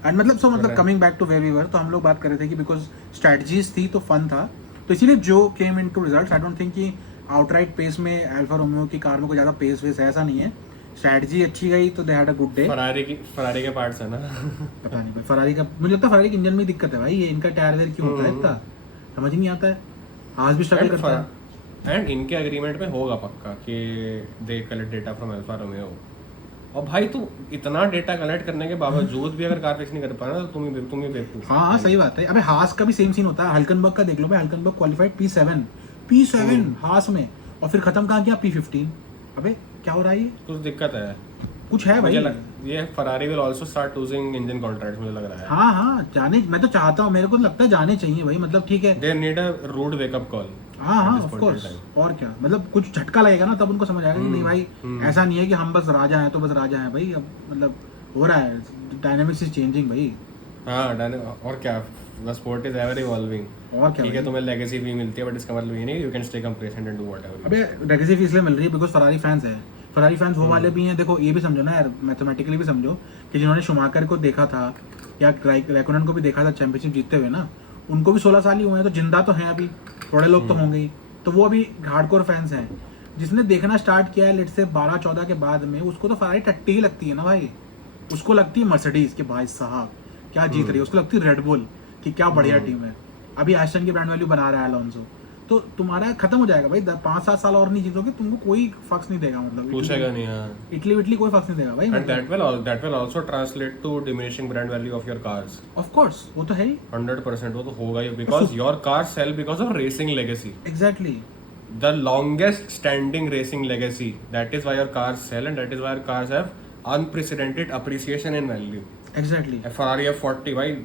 एंड मतलब सो मतलब coming back to where we were, तो हम लोग बात कर रहे थे कि बिकॉज स्ट्रेटजीज थी तो फन था, तो इसीलिए जो came into results, I don't think कि आउटराइट पेस में अल्फा रोमियो की कार में कोई ज़्यादा पेस वेस ऐसा नहीं है, स्ट्रैटेजी अच्छी गई तो they had a good day. Ferrari के पार्ट्स है ना। पता नहीं भाई, फरारी का मुझे लगता है फरारी के इंजन में दिक्कत है भाई, ये इनका टायर वेयर क्यों होता है इतना, समझ ही नहीं आता है, आज भी स्ट्रगल करता है। एंड इनके एग्रीमेंट में होगा पक्का कि they collect data from Alfa Romeo. और भाई तू इतना डेटा कलेक्ट करने के बावजूद भी अगर कार फिक्स नहीं कर पाया ना, तो तुम ही बेवकूफ। हाँ सही बात है। अबे हास का भी सेम सीन होता है, हल्कनबर्ग का देख लो भाई, हल्कनबर्ग क्वालिफाइड P7 हास में, और फिर खत्म कहाँ किया P15। अबे क्या हो रहा है ये, कुछ दिक्कत है, कुछ है भाई। ये Ferrari will also start losing engine contracts मुझे लग रहा है। हाँ जाने, मैं तो चाहता हूँ, मेरे को लगता है जाने चाहिए भाई, मतलब ठीक है, they need a rude wake up call. हाँ ऑफ कोर्स, और क्या, मतलब कुछ झटका लगेगा ना तब उनको समझ आएगा कि नहीं भाई ऐसा नहीं है कि हम बस राजा हैं तो बस राजा हैं भाई, अब मतलब हो रहा है, डायनामिक्स इज चेंजिंग भाई। हाँ और क्या, the sport is ever evolving. और क्या, ठीक है तुम्हें लेगेसी फी मिलती है, बट इसका मतलब ये नहीं you can stay complacent and do whatever. अबे लेगेसी फी इसलिए मिल रही है बिकॉज फरारी फैंस है, फरारी फैंस वो वाले भी हैं, देखो ये भी समझो ना यार, मैथमेटिकली भी समझो कि जिन्होंने शुमाकर को देखा था या रैकोनेन को भी देखा था चैंपियनशिप जीतते हुए ना, उनको भी 16 साल ही हुए हैं, तो जिंदा तो हैं अभी, थोड़े लोग तो होंगे ही, तो वो अभी हार्डकोर फैंस हैं। जिसने देखना स्टार्ट किया है लेट से 12-14 के बाद में, उसको तो फरारी टट्टी ही लगती है ना भाई, उसको लगती है मर्सिडीज के भाई साहब क्या जीत रही है, उसको लगती है रेडबुल कि क्या बढ़िया टीम है, अभी एस्टन की ब्रांड वैल्यू बना रहा है अलोंसो, तो तुम्हारा खत्म हो जाएगा भाई, 5-7 साल और नहीं जीतोगे तुमको कोई फक्स नहीं देगा, मतलब पूछेगा नहीं। हाँ, इटली कोई फक्स नहीं देगा भाई, and that will also translate to diminishing brand value of your cars. Of course वो तो है ही, 100% वो तो होगा ही, because your cars sell because of racing legacy. Exactly The longest standing racing legacy, that is why your cars sell, and that is why your cars have unprecedented appreciation in value. Exactly A Ferrari F40 भाई,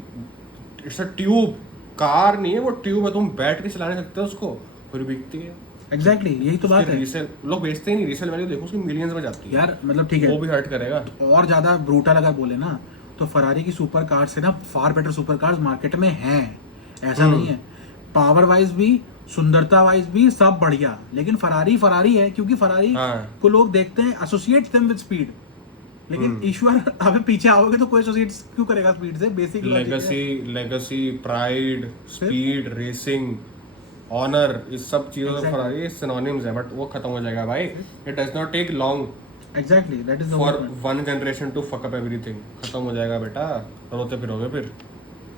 it's a tube, car नहीं है वो, tube है, तुम बैठ के चलाने सकते हो उसको, फिर बिकती है। एग्जैक्टली यही तो बात है, रीसेल लोग बेचते ही नहीं, रीसेल वैल्यू देखो उसकी मिलियंस में जाती है यार मतलब ठीक है, वो भी हर्ट करेगा। और ज्यादा ब्रूटल अगर बोले ना तो फरारी की सुपर कार्स है ना, far better super cars market में हैं, ऐसा नहीं है, पावर वाइज भी सुंदरता वाइज भी सब बढ़िया, लेकिन फरारी है क्योंकि फरारी को लोग देखते हैं, एसोसिएट देम विद स्पीड, लेकिन ईश्वर अबे पीछे आओगे तो कोई एसोसिएट क्यों करेगा स्पीड से, basic legacy pride speed racing honour, इस सब चीजों से फरारी सिनोनिम्स है, बट वो खत्म हो जाएगा भाई, it does not take long exactly, that is for one generation to fuck up everything, खत्म हो जाएगा बेटा, रोते फिरोगे फिर।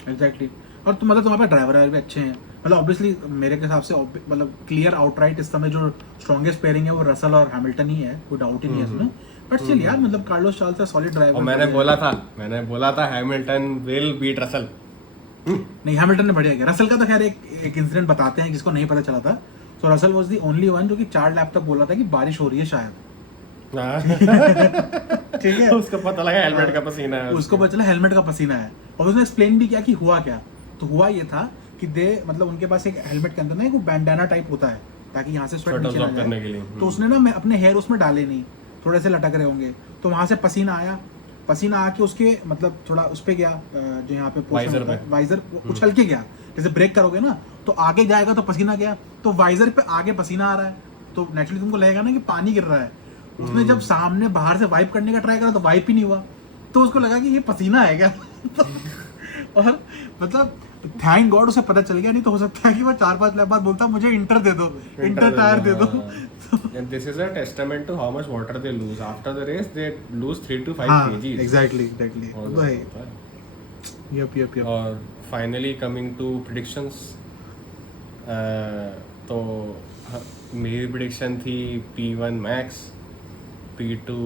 एग्जैक्टली और तुम मतलब तुम्हारे पास ड्राइवर भी अच्छे हैं, मतलब ऑब्वियसली मेरे के हिसाब से मतलब क्लियर आउटराइट इस समय जो स्ट्रॉन्गेस्ट पेयरिंग है वो रसल और हैमिल्टन ही है, कोई डाउट ही नहीं है इसमें, बट स्टिल यार मतलब कार्लोस चार्ल्स है सॉलिड ड्राइवर। और मैंने बोला था हैमिल्टन विल बीट रसल। नहीं हैमिल्टन ने बढ़िया किया, रसल का तो खैर एक इंसिडेंट बताते हैं जिसको नहीं पता चला था, so Russell was the only one जो कि 4 लैप तक बोला था कि बारिश हो रही है शायद, ठीक है, उसको पता लगा हेलमेट का पसीना है, उसको पता चला हेलमेट का पसीना है, और उसने एक्सप्लेन भी किया कि हुआ क्या, तो हुआ ये था कि मतलब उनके पास एक हेलमेट के अंदर ना एक बैंडाना टाइप होता है ताकि यहाँ से स्वेट नीचे ना जाए, तो उसने ना अपने हेयर उसमें डाले नहीं, थोड़े से लटक रहे होंगे, तो वहां से पसीना आके उसके मतलब थोड़ा उस पे गया, जो यहाँ पे वाइजर उछल के गया, जैसे ब्रेक करोगे ना तो आगे जाएगा तो पसीना गया, तो वाइजर पे आगे पसीना आ रहा है, तो नेचुरली तुमको लगेगा ना कि पानी गिर रहा है, उसने जब सामने बाहर से वाइप करने का ट्राई करा तो वाइप ही नहीं हुआ, तो उसको लगा कि ये पसीना है क्या और मतलब थैंक गॉड उसे पता चल गया, नहीं तो हो सकता है कि वो 4-5 लैप बाद बोलता मुझे इंटर दे दो, इंटर टायर दे दो। And this is a testament to how much water they lose after the race. They lose 3 to 5 kgs. Exactly. Yep. और finally coming to predictions, तो मेरी prediction थी P1 Max, P2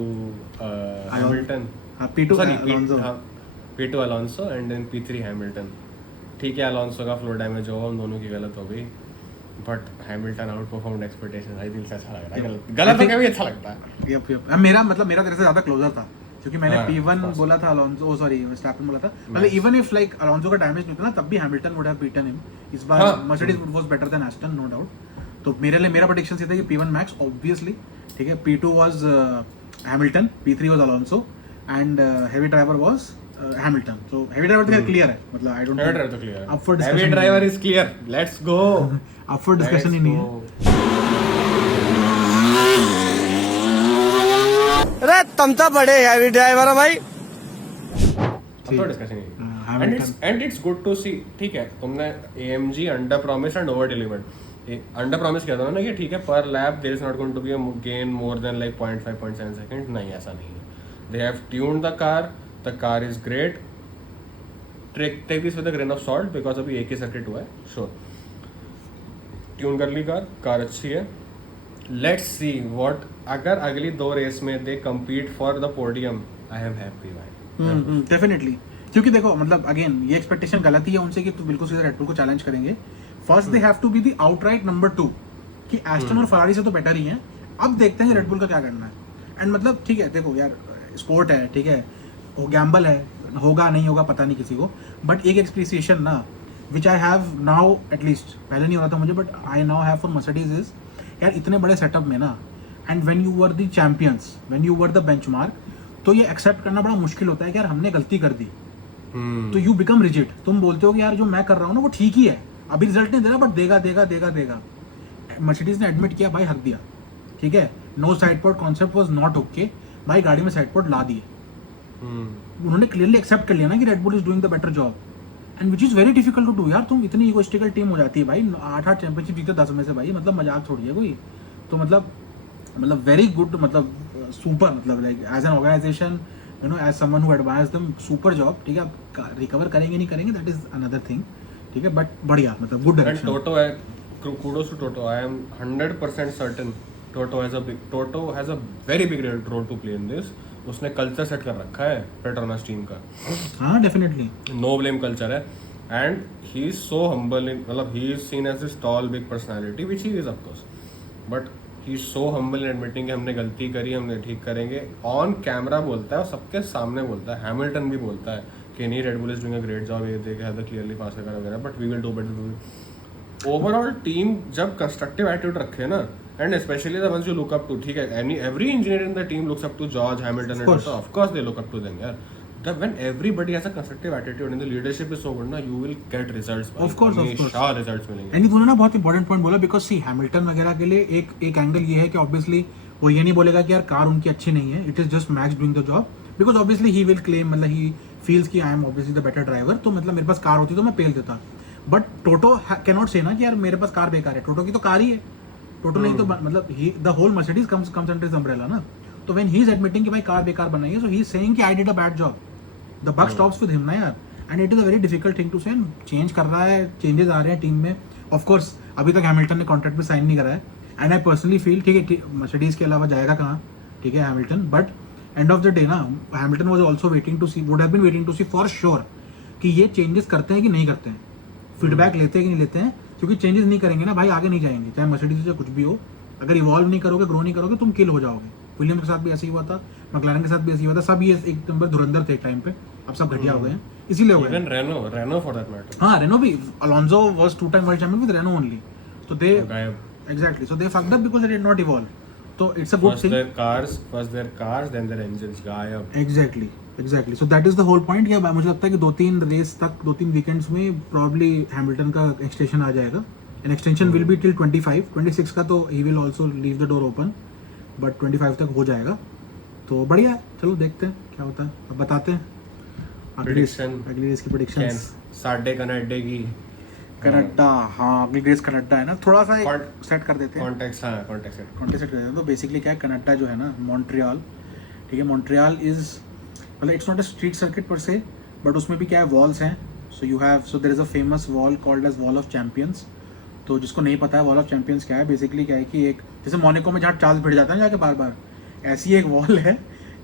Hamilton, P2 Alonso and then P3 Hamilton. ठीक है, Alonso का flow damage हुआ, उन दोनों की गलत हो गई, but Hamilton outperformed expectations, I दिल से अच्छा लग रहा है, गलत होकर भी अच्छा लगता है। यप मेरा तेरे से ज्यादा क्लोजर था क्योंकि मैंने P1 बोला था अलोंसो, सॉरी वर्स्टैपेन बोला था, मतलब इवन इफ लाइक अलोंसो का डैमेज नहीं होता ना तब भी Hamilton would have beaten him, इस बार Mercedes was better than Aston no doubt, तो मेरे लिए मेरा प्रेडिक्शन ये था कि P1 मैक्स ऑब्वियसली, ठीक है, P2 was Hamilton, P3 was Alonso and heavy driver was Hamilton. So heavy driver तो क्लियर है, मतलब I don't heavy driver तो clear है, up for discussion, heavy driver is clear, let's go, up for discussion ही नहीं है। अरे तुम तो बड़े हैवी ड्राइवर हो भाई, अब तो डिस्कशन नहीं, and it's good to see, ठीक है, तुमने AMG under promise and over delivered, under promise किया था ना कि ठीक है पर lap there is not going to be a gain more than like 0.5 0.7 second. नहीं, ऐसा नहीं है. They have tuned the car is great. Take this with a grain of salt because अभी एक ही सर्किट हुआ है. श्योर ट्यून कर ली car अच्छी है. लेट्स सी व्हाट अगर अगली 2 रेस में दे compete for the podium. I am happy भाई. डेफिनेटली. क्योंकि देखो मतलब अगेन ये एक्सपेक्टेशन गलत ही है उनसे कि तो बिल्कुल सीधा रेड बुल को चैलेंज करेंगे. First they have to be the outright number 2 कि एस्टन और फरारी से तो बेटर ही हैं. अब देखते हैं रेड बुल का क्या करना है. एंड मतलब ठीक है देखो यार स्पोर्ट है, ठीक है, वो गैम्बल है, होगा नहीं होगा पता नहीं किसी को. बट एक एक्सप्रिसिएशन ना विच आई हैव नाउ एटलीस्ट, पहले नहीं हो रहा था मुझे but I now have for Mercedes is यार इतने बड़े सेटअप में ना and when you were the champions, when you were the benchmark, तो ये एक्सेप्ट करना बड़ा मुश्किल होता है कि यार हमने गलती कर दी. तो यू बिकम रिजिड. तुम बोलते हो कि यार जो मैं कर रहा हूँ ना वो ठीक ही है, अभी रिजल्ट नहीं दे रहा बट देगा देगा देगा देगा. मर्सिडीज ने एडमिट किया भाई हक दिया, ठीक है, no sidepod concept was not okay, भाई गाड़ी में साइड पोर्ट ला दिए. उन्होंने क्लियरली एक्सेप्ट कर लिया ना कि Red Bull is doing the better job and which is very difficult to do. यार तुम इतनी इगोइस्टिकल टीम हो जाती है भाई, 8 चैंपियनशिप जीते 10 में से भाई, मतलब मजाक छोड़िए कोई. तो मतलब वेरी गुड, मतलब सुपर, मतलब like as an organisation you know as someone who advise them super job. ठीक है, अब रिकवर करेंगे नहीं करेंगे दैट इज अनदर थिंग. ठीक है बट बढ़िया, मतलब गुड डायरेक्शन. टोटो है, kudos to Toto. I am 100% certain Toto has a very big role to play in this. उसने कल्चर सेट कर रखा है पेट्रोनास टीम का. हाँ डेफिनेटली नो ब्लेम कल्चर है. And he is so humble, मतलब he is seen as this tall big personality which he is of course, but he is so humble in admitting कि हमने गलती करी, हमने ठीक करेंगे. ऑन कैमरा बोलता है और सबके सामने बोलता है. हैमिल्टन भी बोलता है कि नहीं Red Bull is doing a great job, ये देख हैव क्लियरली पास वगैरह, but we will do better. Overall team जब कंस्ट्रक्टिव एटीट्यूड रखे ना, and specially the ones you look up to, ठीक है, every engineer in the team looks up to George Hamilton एंड so of course they look up to them यार. When everybody has a constructive attitude and the leadership is so good ना, you will get results. Of course. results मिलेंगे. And तूने ना बहुत important point बोला because C Hamilton वगैरह के लिए एक एंगल ये है कि ऑब्वियसली वो ये नहीं बोलेगा कि यार कार उनकी अच्छी नहीं है, it is just max doing the job, because obviously he will claim, मतलब ही फील्स कि I am obviously the better driver, तो मतलब मेरे पास कार होती तो मैं पेल देता. बट टोटो कैन नॉट से ना कि यार मेरे पास कार बेकार है, टोटो की तो कार ही है. टोटो नहीं तो मतलब he the whole Mercedes comes under his umbrella ना. तो व्हेन ही इज एडमिटिंग कि भाई कार बेकार बनाई है, सो ही इज सेइंग कि I did a bad job. The buck stops with him ना यार. And it is a very difficult thing to say. Change कर रहा है, चेंजेस आ रहे हैं टीम में. ऑफ कोर्स अभी तक हैमिल्टन ने कॉन्ट्रैक्ट भी साइन नहीं करा है एंड आई पर्सनली फील ठीक है मर्सिडीज के अलावा जाएगा कहाँ, ठीक है Hamilton. But end of the day ना Hamilton was also waiting to see, would have been waiting to see for sure कि ये चेंजेस करते हैं कि नहीं करते हैं, फीडबैक लेते हैं कि नहीं लेते हैं. क्योंकि चेंजेस नहीं करेंगे ना भाई आगे नहीं जाएंगे, चाहे मर्सिडीज से कुछ भी हो. अगर इवॉल्व नहीं करोगे, ग्रो नहीं करोगे, तुम किल हो जाओगे. विलियम के साथ भी ऐसे ही हुआ था, मैक्लारेन के साथ भी ऐसे ही हुआ था. सब ये एक नंबर धुरंधर थे एक टाइम पे, अब सब घटिया हो गए हैं, इसीलिए हो गए. Even Renault for that matter. हाँ रेनो भी, Alonso was 2-time world champion with Renault only. So they exactly, so they fucked up because they did not evolve. So it's a good thing. First their cars, then their engines. गायब. Exactly. So that is the whole point. या मुझे लगता है कि 2-3 race तक, 2-3 weekends में probably Hamilton का extension आ जाएगा. An extension will be till 25, 26 का तो he will also leave the door open, but 25 तक हो जाएगा. तो बढ़िया है, चलो देखते हैं क्या होता है, अब बताते हैं अगली रेस की प्रेडिक्शंस. साढ़े कनाडा की कनाडा, हाँ अगली रेस कनाडा है ना, थोड़ा सा सेट कर देते हैं कॉन्टेक्स्ट सेट कर देते हैं. तो बेसिकली क्या है, कनाडा जो है ना, मॉन्ट्रियल, ठीक है, मॉन्ट्रियल इज मतलब it's not a street circuit per se, but उसमें भी क्या है, वॉल्स हैं. So you have, so there is a famous wall called as wall of champions. तो जिसको नहीं पता है वॉल ऑफ चैंपियंस क्या है, बेसिकली क्या है कि एक जैसे मोनाको में जहाँ चार्ल्स भिड़ जाता है जाके बार बार, ऐसी एक वॉल है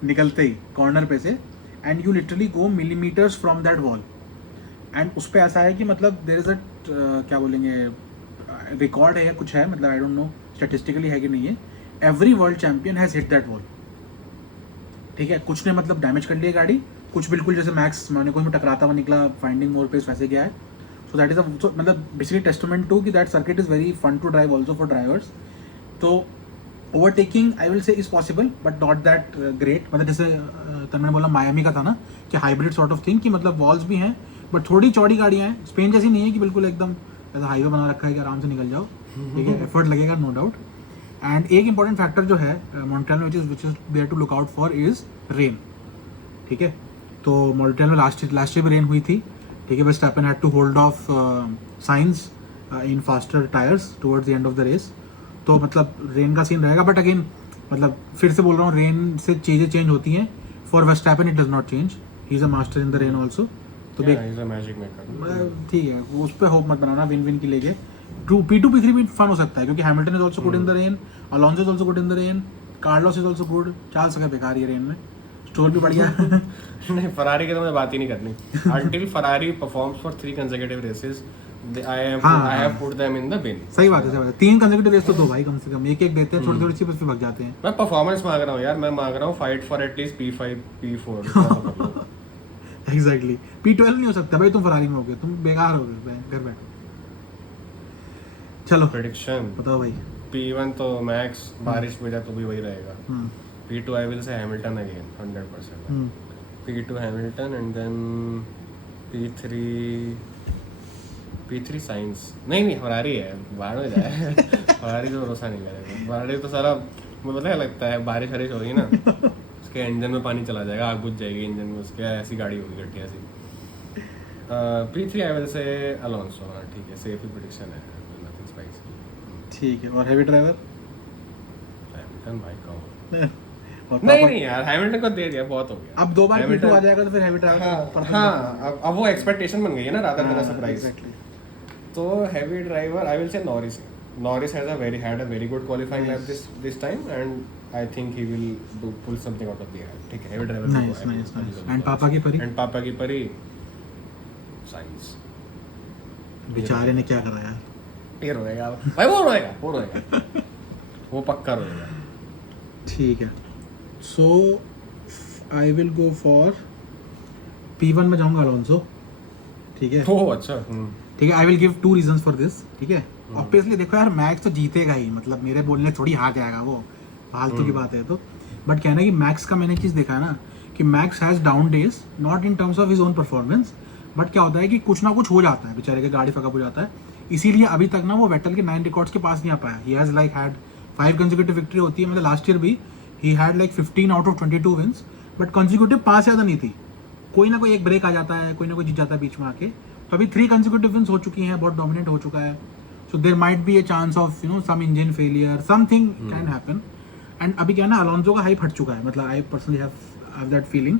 निकलते ही कॉर्नर पे से, and you literally go millimetres from that wall. And उस पर ऐसा है कि मतलब देयर इज अ क्या बोलेंगे, रिकॉर्ड है या कुछ है, मतलब आई डोंट नो स्टैटिस्टिकली है कि नहीं है, every world champion has hit that wall. ठीक है, कुछ ने मतलब डैमेज कर लिया गाड़ी, कुछ बिल्कुल जैसे मैक्स मोनाको में टकराता हुआ निकला, फाइंडिंग मोर पेस वैसे गया है. सो दैट इज मतलब बेसिकली टेस्टमेंट टू कि that circuit is very fun to drive also for drivers. तो overtaking I will say is possible but not that great. मतलब जैसे तन्मय बोला मायामी का था ना कि हाइब्रिड सॉर्ट ऑफ थिंग, कि मतलब वॉल्स भी हैं बट थोड़ी चौड़ी गाड़ियाँ हैं. स्पेन जैसी नहीं है कि बिल्कुल एकदम ऐसा हाईवे बना रखा है कि आराम से निकल जाओ. ठीक है, एफर्ट लगेगा नो डाउट. एंड एक इंपॉर्टेंट फैक्टर जो है मॉन्ट्रियल में which is there to look out for is rain. ठीक है, तो मॉन्ट्रियल में लास्ट ईयर भी रेन हुई थी. ठीक है, Verstappen had to hold off Sainz in faster tyres towards the end of the race. तो मतलब रेन का सीन रहेगा, बट अगेन मतलब फिर से बोल रहा हूँ, रेन से चीज़ें चेंज होती हैं. For Verstappen it does not change, he is a master in the rain also. तो मैजिक मेकर. ठीक है, उस पर होप मत बनाना विन विन की लेके. P2 P3 भी फन हो सकता है क्योंकि Hamilton is also good in the rain, Alonso is also good in the rain, Carlos is also good. चाल सके बेकार ये रेन में. स्टोर भी बढ़िया. नहीं, फरारी की तो मुझे बात ही नहीं करनी. Until Ferrari performs for 3 consecutive races, I have put them in the bin. सही बात है. 3 कंसेक्यूटिव रेस तो दो भाई, कम से कम एक एक देते हैं, छोटी छोटी सी बस पे भाग जाते हैं. मैं परफॉर्मेंस मांग रहा हूँ यार, मैं मांग रहा हूँ fight for at least P5 P4. Exactly. P12 नहीं हो सकता भाई, तुम फरारी में हो गए, तुम बेकार हो गए. घर बैठो. चलो प्रेडिक्शन बताओ भाई. P1 तो मैक्स, बारिश में जा तो भी वही रहेगा. P2 I will say Hamilton again 100%. P2 Hamilton and then P3 Sainz. नहीं फरारी है, बाहर में जाए. फरारी तो भरोसा नहीं करेगा. फरारी तो सारा मुझे पता है लगता है, बारिश हो रही ना उसके इंजन में पानी चला जाएगा, आग बुझ जाएगी इंजन में उसके, ऐसी गाड़ी होगी घटिया सी. P3 I will say Alonso. हाँ ठीक है, सेफ प्रेडिक्शन है, नथिंग स्पाइसी. ठीक है. और हेवी ड्राइवर हैमिल्टन भाई कहो. नहीं यार, हैमिल्टन को दे दिया, बहुत हो गया. अब 2 बार P2 आ जाएगा तो फिर हेवी ड्राइवर. हाँ अब वो एक्सपेक्टेशन बन गई है ना, रादर देन सरप्राइज. एग्जैक्टली. तो हेवी ड्राइवर आई विल से Norris had a very good qualifying lap this time, and I think he will pull something out of the air. ठीक है, हेवी ड्राइवर. नाइस. एंड पापा की परी science. बेचारे ने क्या करा यार. ये रोएगा भाई, वो रोएगा. वो पक्का रोएगा. ठीक है. सो आई विल गो फॉर P1 में जाऊंगा अलोंसो. ठीक है. ओह अच्छा. ठीक है. I will give 2 reasons for this. ठीक है. ऑब्वियसली देखो यार, मैक्स तो जीतेगा ही, मतलब मेरे बोलने थोड़ी हार जाएगा वो, फालतू की बात है. तो बट कहना है कि मैक्स का मैंने चीज़ देखा है ना कि max has down days, not in terms of his own performance, but क्या होता है कि कुछ ना कुछ हो जाता है बेचारे के, गाड़ी फकअप हो जाता है. इसीलिए अभी तक ना वो वेटल के 9 रिकॉर्ड्स के पास नहीं आ पाया. He has like had 5 consecutive victory होती है, मतलब लास्ट ईयर भी he had like 15 out of 22 wins, but consecutive 5 ज़्यादा नहीं थी. कोई ना कोई एक ब्रेक आ जाता है, कोई ना कोई जीत जाता है बीच में आके. तो अभी 3 कंसेक्यूटिव विंस हो चुकी हैं, बहुत डोमिनेट हो चुका है. So there might be a chance of some engine failure, something can happen. And अभी क्या है ना, अलोंसो का हाइप हट चुका है. मतलब I personally have that feeling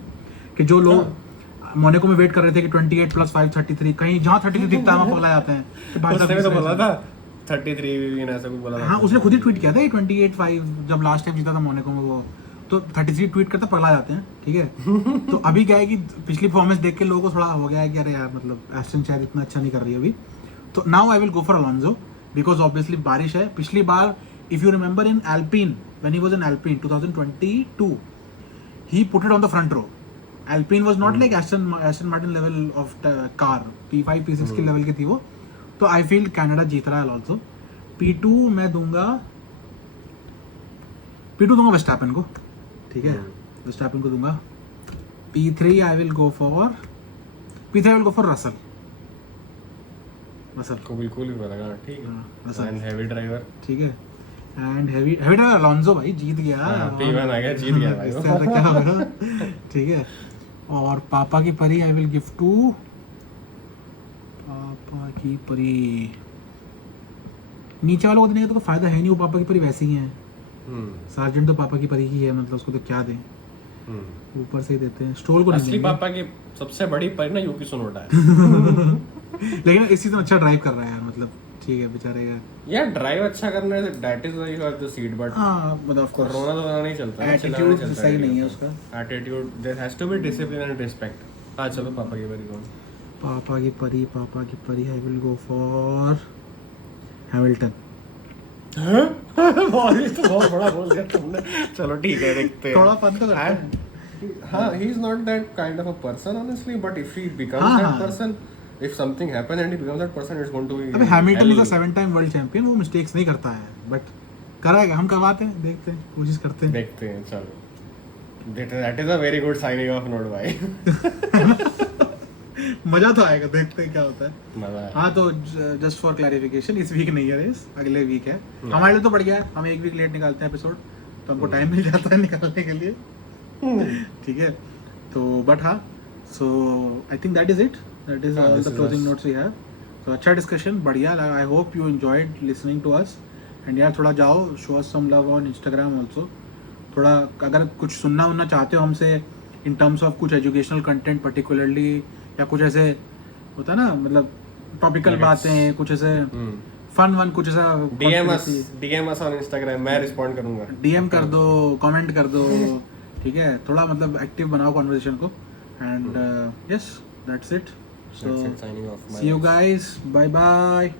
कि जो लोग मोनाको में वेट कर रहे थे कि 28 + 5 33, कहीं जहाँ 33 दिखता है वहाँ पगला जाते हैं. उसने तो बोला था 33 भी ना, ऐसा कुछ बोला था. हाँ, उसने खुद ही ट्वीट किया था 28-5 जब लास्ट टाइम जीता था मोनाको में वो, तो 33 ट्वीट करते पगला जाते हैं. ठीक है. तो अभी क्या है कि पिछली परफॉर्मेंस देख के लोगों को थोड़ा हो गया है कि अरे यार, मतलब एस्टन शायद इतना अच्छा नहीं कर रही है अभी. तो now I will go for Alonso because obviously बारिश है. पिछली बार if you remember in Alpine, when he was in Alpine 2022, he put it on the front row. Alpine was not like Aston Martin level of car. P5 P6 की level की थी वो. तो I feel Canada जीत रहा है also. P2 मैं दूंगा Verstappen को. ठीक है, वर्स्टैपन को दूंगा. P3 I will go for Russell को बिल्कुल ही लगा. ठीक है. And heavy driver. ठीक है. एंड हेवी ड्राइवर अलोंसो भाई जीत गया. P1 आ गया, जीत गया भाई. इससे ज़्यादा क्या होगा. ठीक है. और पापा की परी आई विल गिव टू पापा की परी. नीचे वालों को देने का तो कोई फायदा है नहीं, वो पापा की परी वैसी ही है. सार्जेंट तो पापा की परी ही है, मतलब उसको तो क्या दें, ऊपर से ही देते हैं. स्ट्रोल को नहीं असली पापा की सबसे बड़ी परी ना यूकी सुनोडा है. लेकिन इसी तो अच्छा ड्राइव कर रहा है यार, मतलब ठीक है बेचारे का. यार ड्राइव अच्छा करना है, that is why you have the seat. But हां, मतलब ऑफ कोर्स रोना तो नहीं चलता, एटीट्यूड सही नहीं है उसका. Attitude, there has to be discipline and respect. हां चलो पापा की परी कौन. पापा की परी I will go for Hamilton. बहुत बड़ा बोल दिया तुमने. चलो ठीक है, देखते हैं. थोड़ा फन तो करता है. हाँ, he is not that kind of a person honestly, but if he becomes that person, if something happens and he becomes that person, it's going to be. अबे Hamilton is a 7-time world champion, वो mistakes नहीं करता है, but कराएगा. हम करवाते हैं, देखते हैं, कोशिश करते हैं. चलो. That is a very good signing off note भाई. मजा तो आएगा, देखते हैं क्या होता है. मजा है. हाँ, तो जस्ट फॉर क्लैरिफिकेशन, इस वीक नहीं है रेस, अगले वीक है. हमारे लिए तो बढ़िया है, हम एक वीक लेट निकालते हैं एपिसोड, तो हमको टाइम मिल जाता है निकालने के लिए. ठीक है. तो बट हाँ, so I think that is all the closing notes we have. तो अच्छा डिस्कशन, बढ़िया लगा. I hope you enjoyed listening to us. And यार थोड़ा जाओ, show us some love on Instagram also. थोड़ा अगर कुछ सुनना चाहते हो हमसे इन टर्म्स ऑफ कुछ एजुकेशनल कंटेंट पर्टिकुलरली, या कुछ ऐसे होता है ना, मतलब टॉपिकल बातें, कुछ ऐसे फन वन, कुछ ऐसा डीएम अस ऑन इंस्टाग्राम, मैं रिस्पॉन्ड करूंगा. डीएम कर दो, कमेंट कर दो. ठीक है, थोड़ा मतलब एक्टिव बनाओ कॉन्वर्सेशन को. And yes, that's it. So Signing off. See you guys, bye bye.